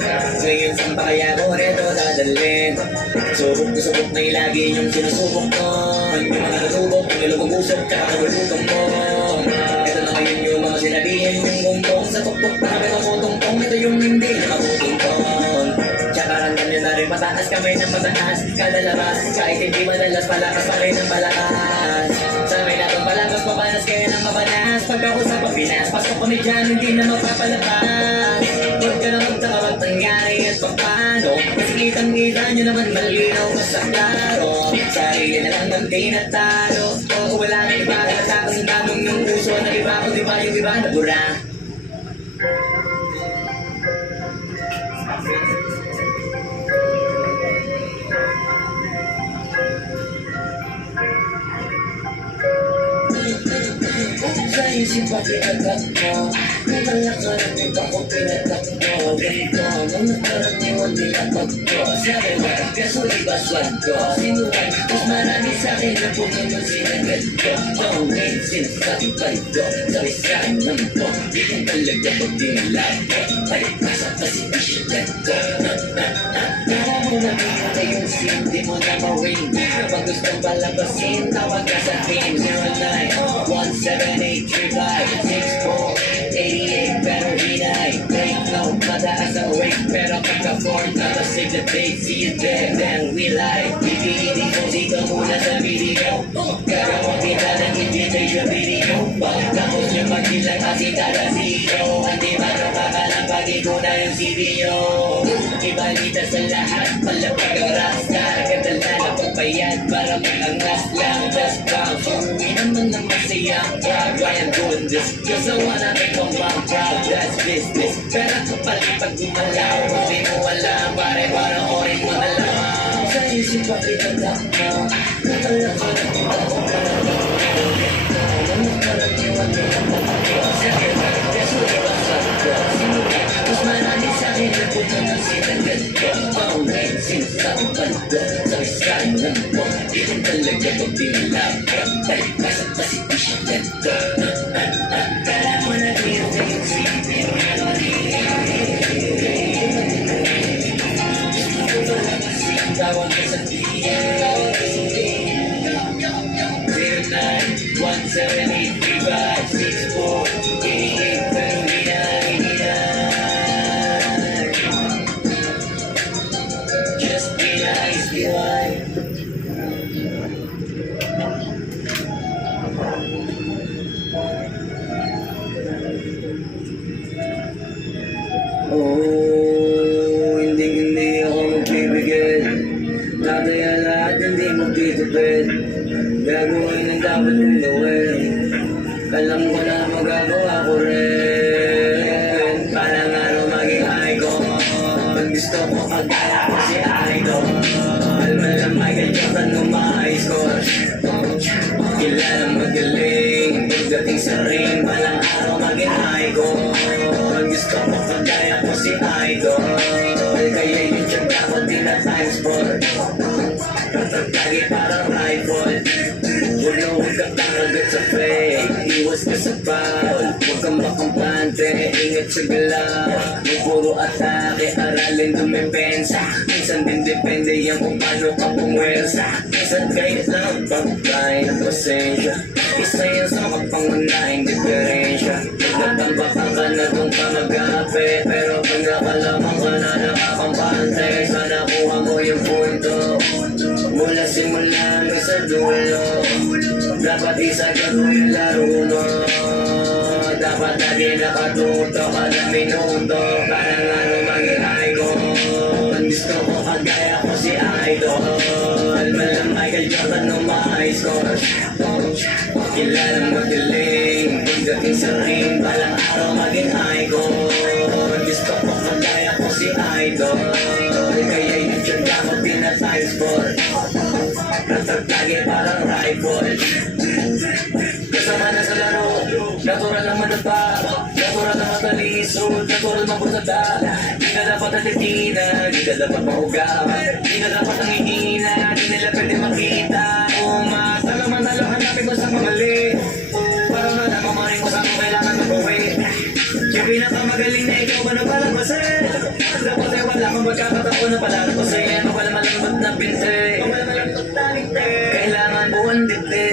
Ngayon saan pa kaya ko rito dadalhin? Subok na ilagi yung sinusubok ko. Yung mga nasubok, nilubog-usok, tsaka nagulutom mo. Ito na ngayon yung mga sinabihin yung gumpong. Sa tuktok na kami makutungtong, ito yung hindi na makutungtong. Tsaka hanggang yun na rin mataas kami ng mataas. Kada labas, kahit hindi madalas, palakas pa rin ang palakas. Sa may natong palakas, mapanas kayo ng mapanas. Pagka ko sa Pampinas, pasok kami dyan, hindi na mapapalapas. Huwag ka na magtaka ba't nangyari at paano, kasi kitang-kita nyo naman malinaw ko sa klaro. Sarili na lang ang tinatalo, o wala na iba, nalatakang damong yung puso na iba, o di ba yung iba na bura. Sa isip at inatak mo, nakalak ka ng iba ko pinatak mo. Ganito, mga karaniwan nilapag ko. Sabi mo, kaso iba swag ko. Sinuwan, mas marami sa'kin na pumunod sinagad ko. Oh, ngayon sinasabi pa ito, sabi sa'kin naman po, di ko talaga pag dinalap ko. Balik ka sa pasibisyon ko. Para mo na tingnan na yung scene, di mo na ma-ring. Kapag gustong palabasin, tawag ka sa team 09-178-35-64-88. Pero hinay, take note, mataas ang rate. Pero pagka-4, tapos save the date. See you there, then we live. Pipilitin ko dito muna sa video. Gagawang kita ng invitation video. Pagkatapos yung magbilang kasi tada zero. Hindi ba ito kakalapagin ko na yung video? Ibalita sa lahat, palapag ang rockstar. Kadala na pagbayad para malangas lang. Just bounce, umuwi naman ng masayang crowd. Why I'm doing this? Cause I wanna make my mom proud. That's business. Pero kapal pag gumalaw, kung di mo alam, pare parang orin mo na lang. Sa isip at itatak mo, nakalak ka na kita ko palatak mo. Mga karaniwan nilapag ko. Sabi mo, kaso iba swag ko. Sinuwan, mas marami sa'kin na pumunod sinagad ko. Oh, ngayon sinasabi pa ito, sabi sa'kin naman po, di ko talaga pag dinalap ko. Balik ka sa pasibisyon ko. Kala mo na tingnan na yung silbi mo. Tawag ka sa tiyan. 09-178-35-64-88. Pero hinay. Just be nice, be like. Oh, hindi ako magbibigay. Tataya lahat, hindi magtitipid. Gagawin ang dapat kong gawin. Alam ko na magagawa ko rin. Parang ano maging icon. Gusto ko kagaya ko si Idol. Malam Michael Jordan nung ma-high score. Kilalang magaling. Pagdating sa ring, palang araw maging icon. Gusto ko kagaya ko si Idol. Kaya yung tiyag ako din na times 4. Tatagtagi parang rifle. Huwag ka takagat sa fake. Iwas ka sa foul. Huwag kang makampante. Ingat sa galaw. Yung puro atake. Aralin dumepensa. Minsan din depende yan kung paano ka pumwersa. Minsan kahit lang pagkain ng pasensya. Isa yan sa kapangunahing diferensya. Nagtatambak ka na kung ka mag-aape. Pero pag nakalaman ka na nakakampante, sana kuha mo yung punto. Mula simula hanggang sa dulo. Dapat isagad mo yung laro mo. Dapat lagi nakatuto kada minuto. Parang ano maging icon. Gusto ko kagaya ko si Idol. Malam Michael Jordan nung ma-high score. Kilalang magaling. Pagdating sa ring, palang araw maging icon. Gusto ko kagaya ko si Idol. Kaya yung tiyag ako din na times 4. Tatagtagi parang rifle. Kasama na sa laro. Natural lang madapa. Natural lang mataliso. Natural mabutada. Di na dapat natitina. Di na dapat mahuga. Di na dapat nangihina. Di nila pwede makita. Kung matalo manalo, hanapin ko sa mamali. Para malaman mo rin kung saan mo kailangan mag-uwi. Yung pinakamagaling na ikaw, ano palang masin? Dapat ay wala kang magkakataon na palang masin. Wala malambot na pinte. Wala malambot na pinte. Kailangan buwan dite.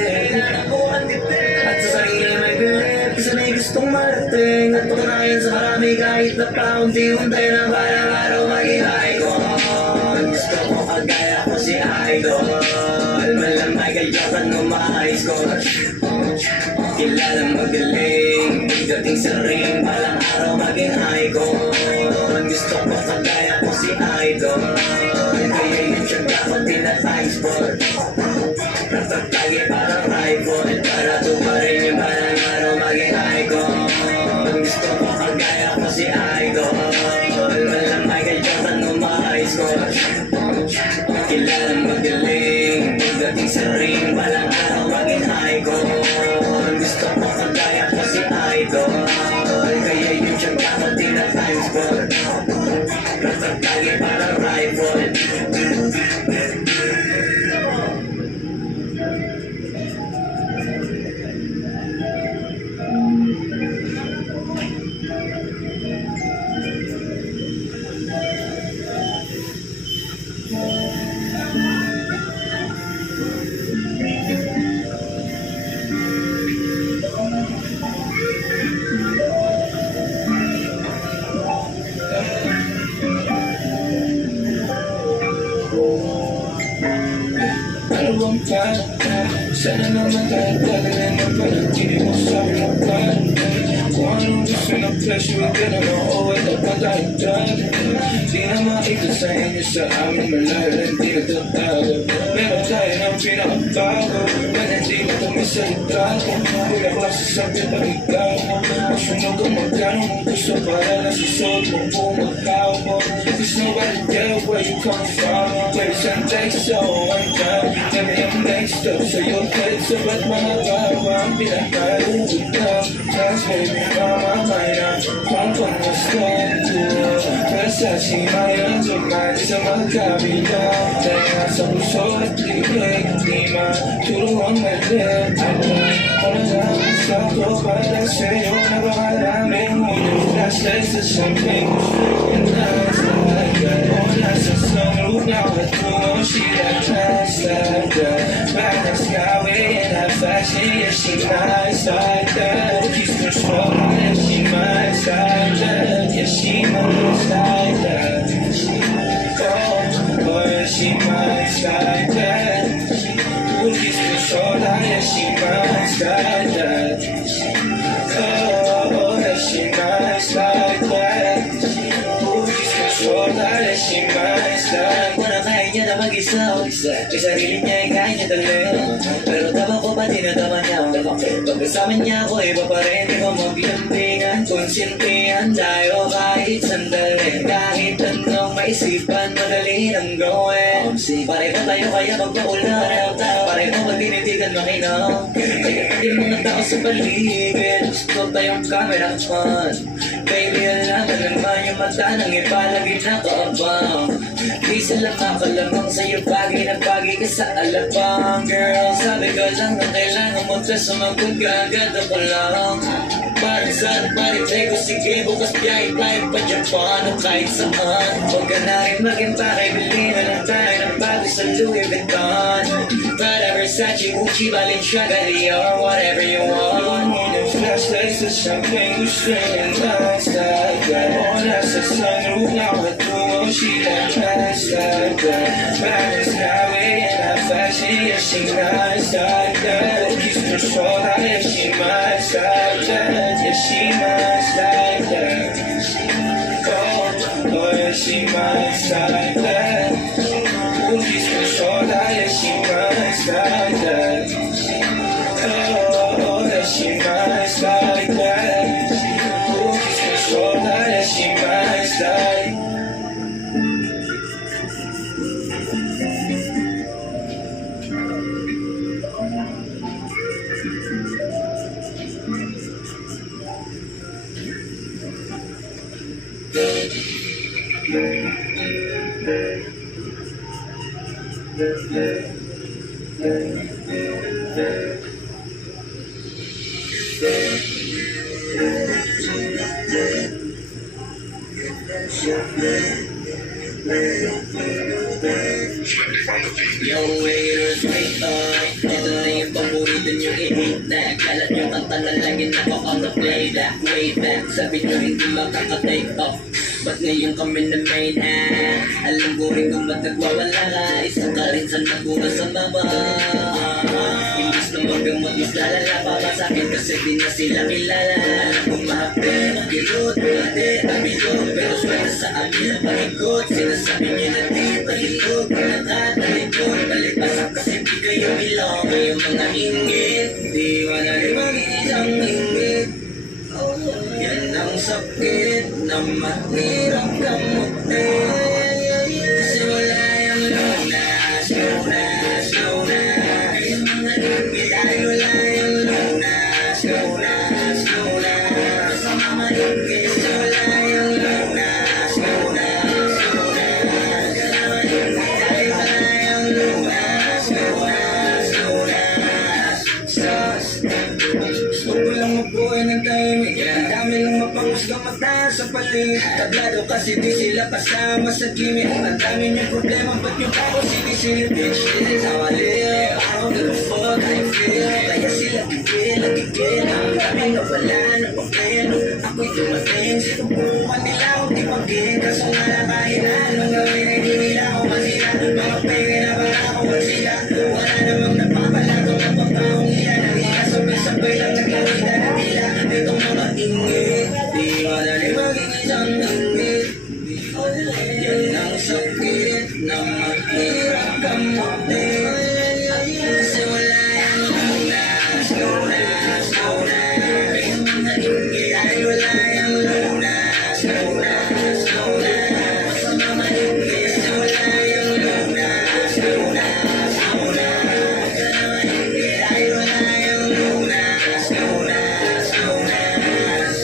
At sa sarili may bilip. Isa may gustong marating. At patunayan sa marami kahit na paunti-unti na parang araw maging icon. Gusto ko kagaya ko si Idol. Malam Michael Jordan nung ma-high score. Kilalang magaling. Pagdating sa ring, palang araw maging icon. si Idol. Kaya yun siya dapat tinatimes for. Tatagtagi para rifle, para tuparin yung parang araw maging icon. Gusto ko kagaya ko si Idol. Walang Michael Jordan no ma-high score. Kilalang magaling, pagdating sa ring, walang araw maging icon. Gusto ko kagaya ko si Idol. Kaya yun siya dapat tinatimes for. Tatagtagi para rifle. Ano bang plano? Sana naman tayo tagalan ng palagtili mo sa akin ang plano. Kung anong gusto ng pleasure, huwag ka naman uwi at pagkain dyan. Di na makita sa inyo sa amin malayo, hindi nagtatago. Meron tayo ng pinakabago, kaya hindi mo kami sa litrato. Kuya klase sabi pag ikaw mo, masunog ang magkano mong gusto para nasusot mo buong magkaw mo. There's nobody there where you come from. Place and take so one time. Kami ang next up sa iyo, kahit sabat mga bawa ang pinakalugot na. Tapos baby, mama, maya, kung pangastuan ko. Versace, maya, sumali sa magkabila. Dahil nasa puso at ligay, di matulong ang malit. Ano lang gusto ko para sa'yo, napakaraming unang flashlight sa champagne. And that's like that. O nasa sunroof na katungo, she that nice like that. Badass Skyway in that fashion, yeah, she nice like that. Keeps control, yeah, she nice like that. Yeah, she nice like that. Oh, yeah, she nice like that. Who keeps control, yeah, she nice like that. Oh, yeah, she nice like that. Who keeps control, yeah, she nice like that. Alam ko na kaya niya na mag-isa. Yung sarili niya ay kaya niya dalhin. Pero tama ko pa tinatama niya. Pag kasama niya ako, iba pa rin. Di ko maglambingan, konsintihan tayo kahit sandali. Kahit anong maisipan, madali nang gawin. Pareho tayo kaya magpaulan. Pareho magtinitigan makinang. Kaya yung mga tao sa paligid, gusto tayong camera fun. Baby, alam naman yung mata ng iba, lagi nakaabang. Di sila makalamang sa'yo, bagay na bagay ka sa alabang. Girl, sabi ko lang na kailangan mo ta sumagot ka agad ako lang. Para saan, pari-play ko sige, bukas biyahe tayo pa Japan o kahit saan. Huwag ka na rin mag-impake, bilhin na lang tayo ng bago sa Louis Vuitton. Prada, Versace, Gucci, Balenciaga, Dior, whatever you want. Flashlight sa champagne, gusto niya nice like that. O nasa sunroof na katungo, she that nice like that. Badass Skyway in that fashion, yeah, she nice like that. Keeps control, yeah, she nice like that. Yeah, she nice like that. Oh, yeah, she nice like that. Who keeps control, yeah, she nice like that. Oh, yeah, she nice like that. Who keeps control, yeah, she nice like that. Yo, haters, wait up. Ito na yung paborito nyo i-hate na. Kalat yung kanta na lagi nakaka-play that. Way back, sabi nyo hindi makaka-take off. Ba't ngayon kami na main act? alam ko rin kung ba't nagwawala ka. Isang ka rin sa nagmura sa baba. Imbis na magamot, mas lalala pa ba sa'kin kasi di na sila kilala. Umahapte, kilot, pwede, abilog. Pero swerte sa amin ang paikot. Sinasabi niya na di palikot. Nakatalikot, balik-pasok kasi di kayo ilong. Ngayong mga inggit, di madali maging isang inggit. Yan ang sakit na mahirap kamutin. Kasi wala yung lunas, lunas, lunas. Yung mga inggit ay wala yung lunas, lunas, lunas. Sa mga inggit, kasi wala yung lunas, lunas, lunas. Sa mga inggit ay wala yung lunas, lunas, lunas. Sus, gusto ko lang mabuhay ng tahimik. Ang dami lang mapangusgang mata sa paligid. Tablado kasi di sila kasama sa gimmick. Ang dami niyong problema, ba't yung ako sinisilip? Bitch, this is how I live. I don't give a fuck how you feel. Kaya sila gigil. Ang dami na wala na pagkeno. Ako'y dumating, sinubukan nila akong di maging. Kaso nga lang kahit anong gawin ay di nila ako masira. Mga peke na para ako magsira. Wala namang napapalato ng pagkakong iyan. Ang mga sabay-sabay lang naglawida na nila. Itong mga ingit, di madali maging isang ingit. Yan ang sakit na mahirap kamutin. Kasi wala yung lunas, lunas, lunas. Yung mga ingit ay wala yung lunas, lunas, lunas. Sa mga ingit kasi wala yung lunas, lunas, lunas. Sa mga ingit ay wala yung lunas, lunas, lunas.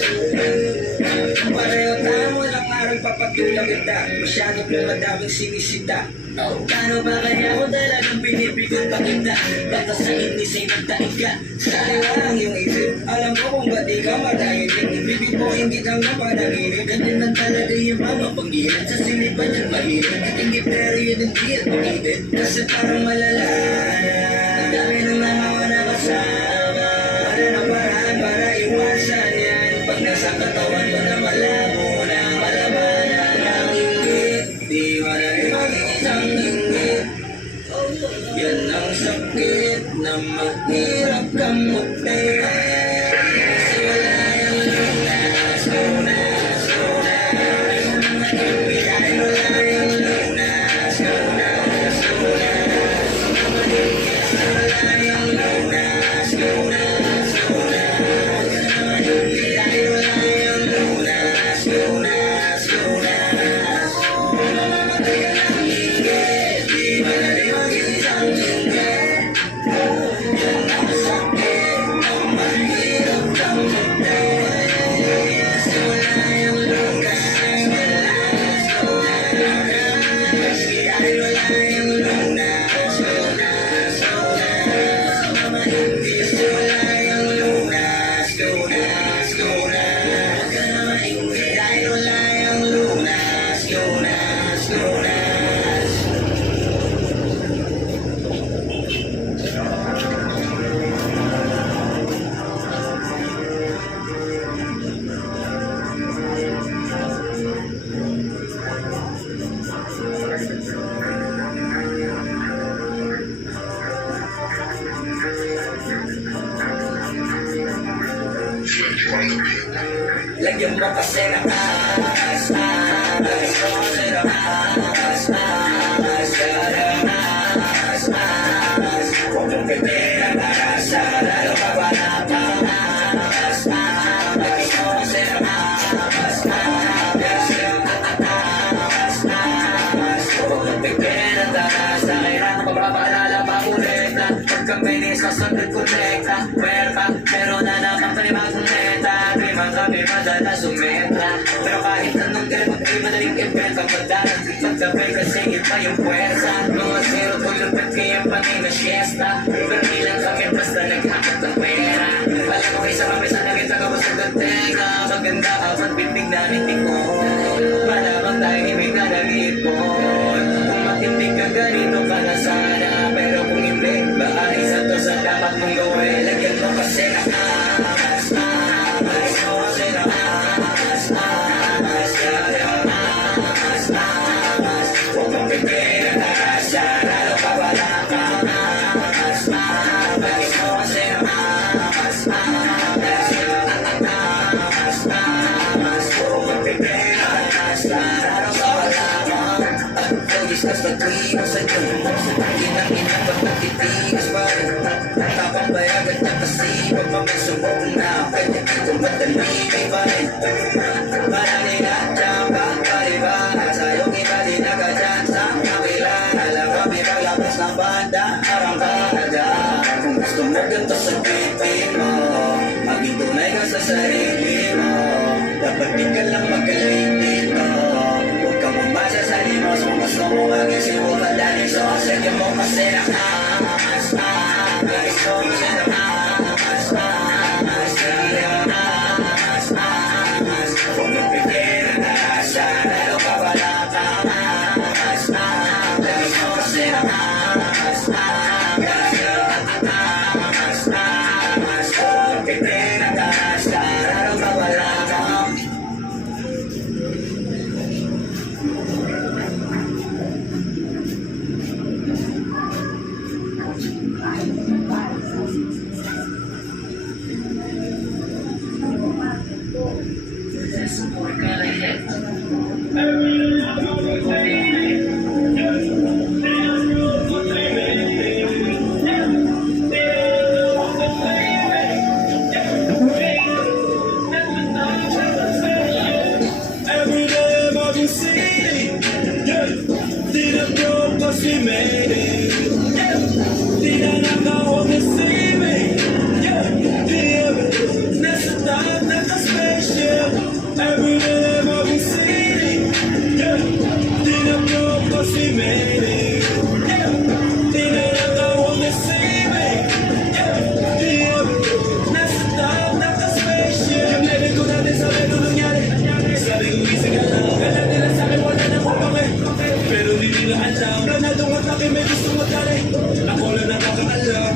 Pareho tayo walang araw papatulang kita. Masyado po madaming sinisita. Paano ba kaya ako talagang pinipikot pa kita? Bata sa inis ay nagtaika. Sana lang yung isip. Alam ko kung ba't di ka matahilig. Ibibig mo hindi kang napanaginip. Ganyan na talaga yung mga pangilan. Sa silipan yan mahirap. Hindi pero yun hindi at makitid. Kasi parang malala. Ang dami ng mga wala kasama. Wala na paraan para iwasan yan. Pag nasa katawan ko na malabo na malabanan ang ingit. Di madali maging isang ingit. Yan ang sakit na mahirap kamutin. Kasi wala yung lunas, lunas, lunas. Yung mga ingit ay wala yung lunas, lunas, lunas. Yung mga ingit ay wala yung lunas, lunas, lunas. Yung mga ingit ay wala yung lunas, lunas, lunas. Mamamatay ka ng ingit, di madali maging isang ingit. Yan ang sakit na mahirap kamutin. Kasi wala yung lunas, lunas, lunas. Kasi ay wala yung lunas, lunas, lunas. Sa mga ingit kasi wala yung lunas, lunas, lunas. Sa mga ingit ay wala yung lunas, lunas, lunas. Lagyan mo kasi ng aas, aas, kasi ng aas, aas, kada aas, aas. Huwag mong pipilang arasa, lalo ka wala pang aas, aas, kasi ng aas, aas, aas, aas. Huwag mong pipilang arasa, kailangan mapapaalala pa ulit na pag kami nisasagad konekta, pero na naman panibagong meta. Kami madalas sumetra. Pero kahit anong ganun, di madaling ibenta. Madalas ipagkabay kasi iba yung puwersa. Mga zero tulog at kaya panay na siesta. Pero bilang kami basta naghakot ng pera. Alam ko kaysa kami sa nakita ka sa gantega. Maganda ka pag bibig namin tikon. Malamang tayo ibig na nag-ipon. Kung matindig ka ganito ka na sana. Pero kung hindi, baka isa to sa dapat mong gawin. Lagyan mo kasi na aas, aas, kasi na aas, aas, kada aas, aas. Huwag Discuss the tuwing sa inyo Ginang-ina ba't nagtitigas pa rin Tapang bayagan niya kasi Pag mamasubok na Pwede dito madali May pa rin Parang ninadyan Pagkaliba Sa'yo iba din agad dyan Sa kabila Alam ko may paglabas ng banda Arang kada Kung gusto mo ganito sa pipi mo Maging tunay ka sa sarili mo Dapat di ka lang magaling dito Huwag kang umasa sa limos Kung gusto mo maging simulan dahil so sige mo kasi nakakas Guys ko kasi nakakas Kung magpipira na siya Lalo ka wala ka Guys ko kasi nakakas Kung magpipira na siya Lalo ka wala ka Every day I'm in city, yeah. Did a broke cause we made it, yeah. Did I not go on the see me, yeah. Yeah, that's a dog, that's a spaceship. Every day I'm in city, yeah. Did a broke cause we made it, yeah. Did I not go on the see me, yeah. Yeah, that's a dog, that's a spaceship. Yung level ko natin sabi ko nangyari. Sabi ko isa ka lang, kala nila sa'kin wala na kupang eh. Pero di nila alam, planadong atake may gusto matali. Ako lang nakakaalam,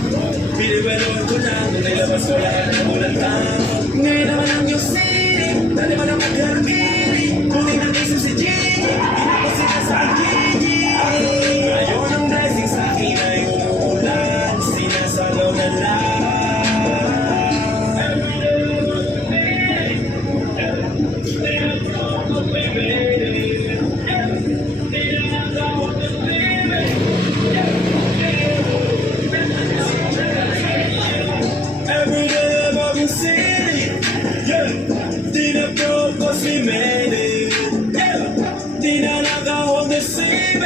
binibeloan ko lang. Nung nailabas ko lahat ng ulan lang. Ngayon naman ang yung city, dali man ang magkaramili. Kuling ng isip si Gigi, ginapos sila sa Gigi. Ngayon ang blessing sa akin ay umuulan, sinasalaw na lang. Every day I'm in city, yeah. Did a broke cause we made it, yeah. Did I not go on the sea,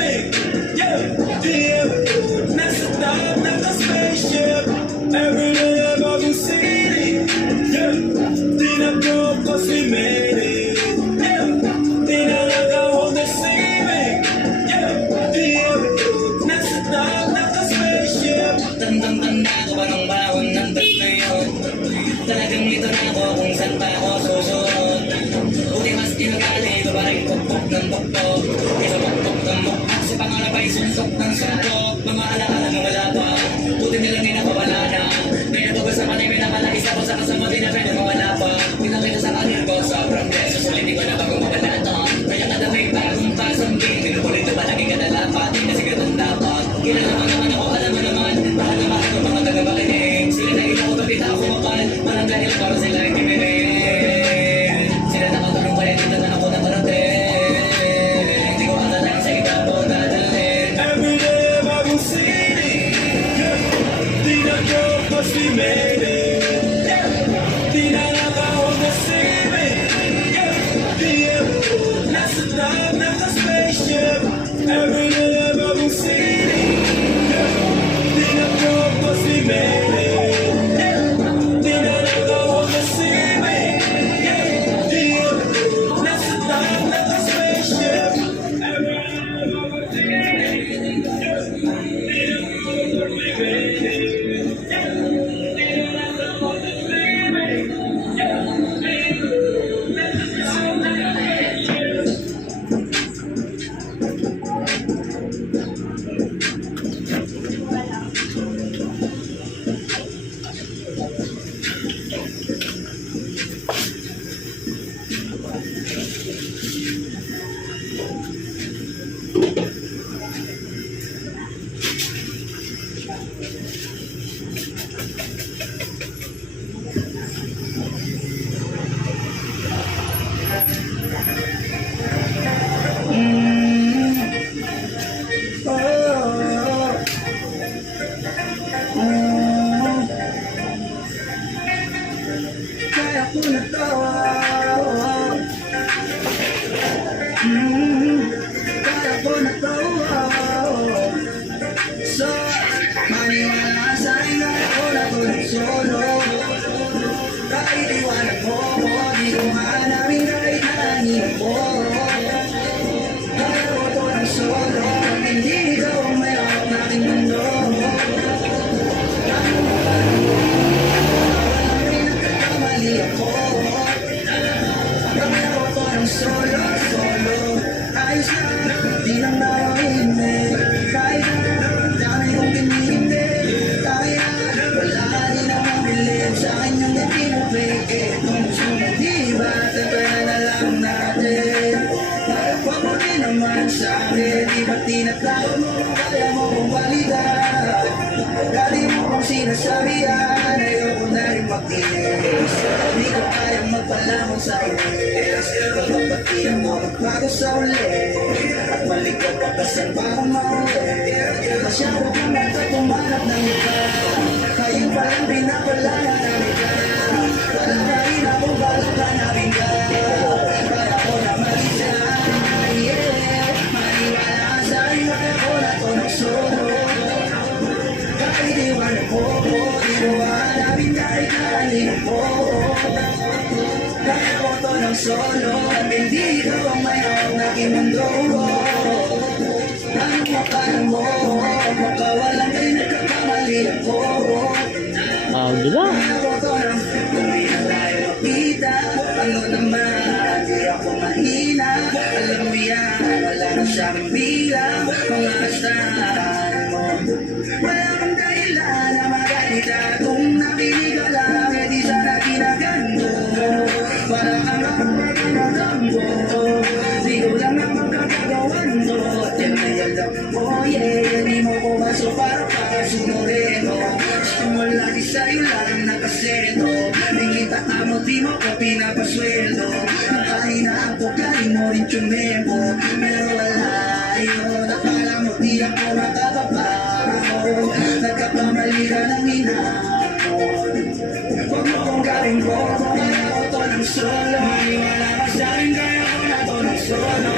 tinatawag mo kung kaya mo kong balikan. Dati mo kong sinasabi yan, ayoko na rin magtiis. Di ko kayang magpalamon sa inis. Kapagpatiyan mo magbago sa uli, at malikot ka kasi parang mauli. Masyado kang nagtatumanap ng iba, kayo palang pinapalaya namin ka. Wala na rin akong balak hanapin ka, kaya ko na mag-isa. Maniwala ka sa'kin, kaya ko na to ng solo. Kahit iwanan mo ko, di ko hanapin kahit nakalimot mo. Kaya ko to ng solo, at hindi ikaw ang may hawak na aking mundo. Anong makala mo, baka walang kayo nagkakamali ako. Di ba? Kung di na tayo makita, ano naman, di ako mahina. Alam mo yan, wala na siyang bilang, mga kastahan mo. Wala kang dahilan na magalita, kung nakinig ka lang, eh di sana ginaganto. Para kang nakapaginagambo, di ko lang ang magkakagawan to. At yan ay alam mo, yeah, di mo pumasok para pasunurin mo. Simula di sa'yo lang nakaseto, nangita ka mo, di mo ka pinapasweldo. Nakahinaan ko, galing mo rin tumempo, pero wala yun. Akala mo di ako makakabaho, nagkakamali ka ng hinahon. Huwag mo kong gawin ko, kaya ko to ng solo. Maniwala ka sa'kin, kaya ko na to ng solo.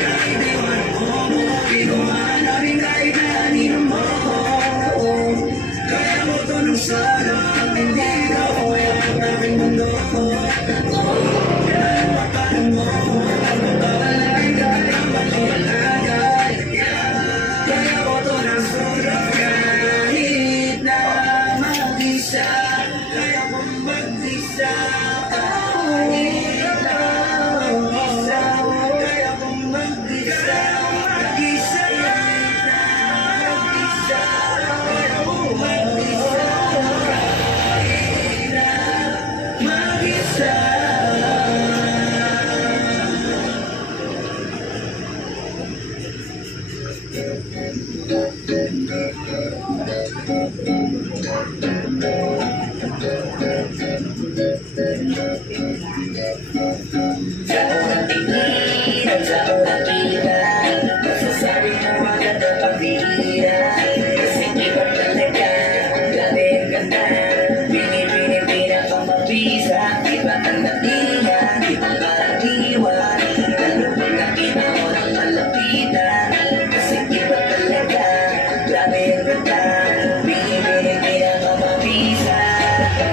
Kahit iwan mo, di ko mahanapin kahit na anino mo. Kaya mo to ng solo, at hindi ikaw ang aking mundo. Makala mo, at magkawalain kahit ang pagkawalagay. Kaya ko to ng solo, kahit na mag-isa. Kaya kong mag-isa, kahit na mag-isa. Kaya kong mag-isa, mag-isa. Kaya kong mag-isa, mag-isa. Sa unang tingin at sa unang kita, masasabi mo agad ang pag-iira. Kasi iba talaga, grabe ang ganda. Pinipinipina kang mabisa, iba ang datingan, ibang karaniwan. Lalo kung nakita mo ng malapitan, kasi iba talaga, grabe ang ganda. Pinipinipina kang mabisa.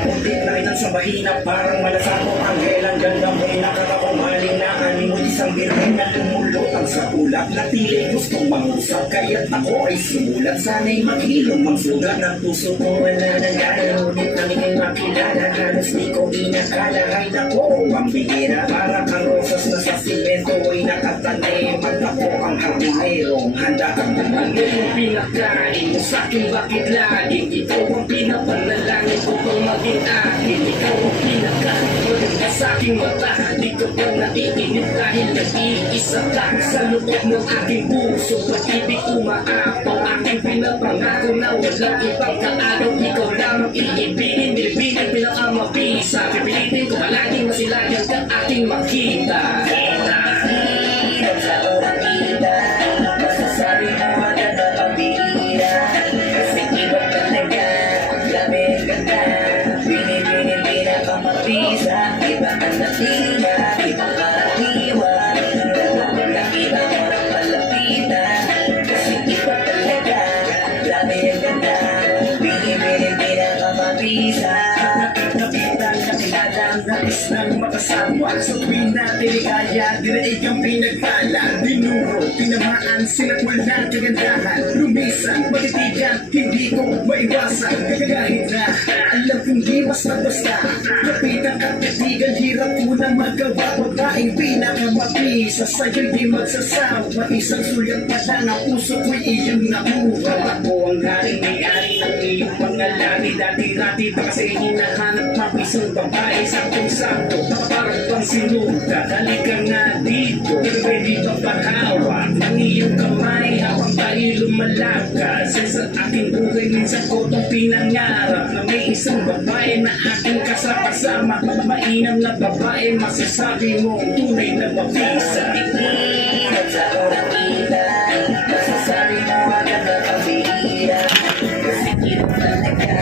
Kuntit na rin sa mahina, parang malasako. Anghel, ang ganda mo'y nakakakumaling na animo. Isang birhen na lumulutang sa ulap na tili gustong mangusap. Kaya't ako ay sumulat, sana'y maghilom ang sugat ng puso ko. Wala nang gana, ngunit nang ikay makilala, halos di ko inakala. Ay nako, pambihira, para kang rosas na sa simento ay nakatanim. At ako ang hardinero, handa kang Ano yung pinakain mo sa'kin, bakit laging ikaw ang pinapanalangin ko kung maging akin? Ikaw ang pinakain na sa'king mata, di ko pa naiinip dahil nag-iisa ka sa loob ng aking puso. Pag-ibig umaapaw, aking pinapangako na walang ibang kaaraw. Ikaw lamang iibigin, nilibigin pinakamabisa. Pipilitin ko palaging masilayan ka aking makita. At sa unang kita, masasabi mo agad ang pag-iira. Kasi iba talaga, grabe ang ganda. Pinipinipina kang mabisa, iba ang datingan, ibang karaniwan. Lalo kung nakita mo ng malapitan, kasi iba talaga, grabe ang ganda. Pinipinipina kang mabisa. Nakitang nakilala, nais nang makasama. Sa tuwing natin ligaya, dinaig ang pinagpala. Dinuro, tinamaan, sinat wala kagandahan. Lumisan, matitigan, hindi ko maiwasan. Kahit na, alam kong di basta-basta. Kapitan at katigan, hirap mo na magawa. Babaeng pinakamabisa, sa'yo'y di magsasawa. Isang sulyat pa lang, ang puso ko'y iyong nakuha. Ako ang haring may-ari ng iyong mga lari. Dati-dati pa kasi hinahanap mapisong babae. Saktong-sakto, parang pang sinuta. Halika nga dito, pero pwede pa panghawa. hawak ng iyong kamay habang tayo lumalakad sa aking buhay minsan ko itong pinangarap na may isang babae na aking kasama mainam na babae masasabi mo tunay na mabisa At sa urang ilan, masasabi mo agad na pabira. Kasi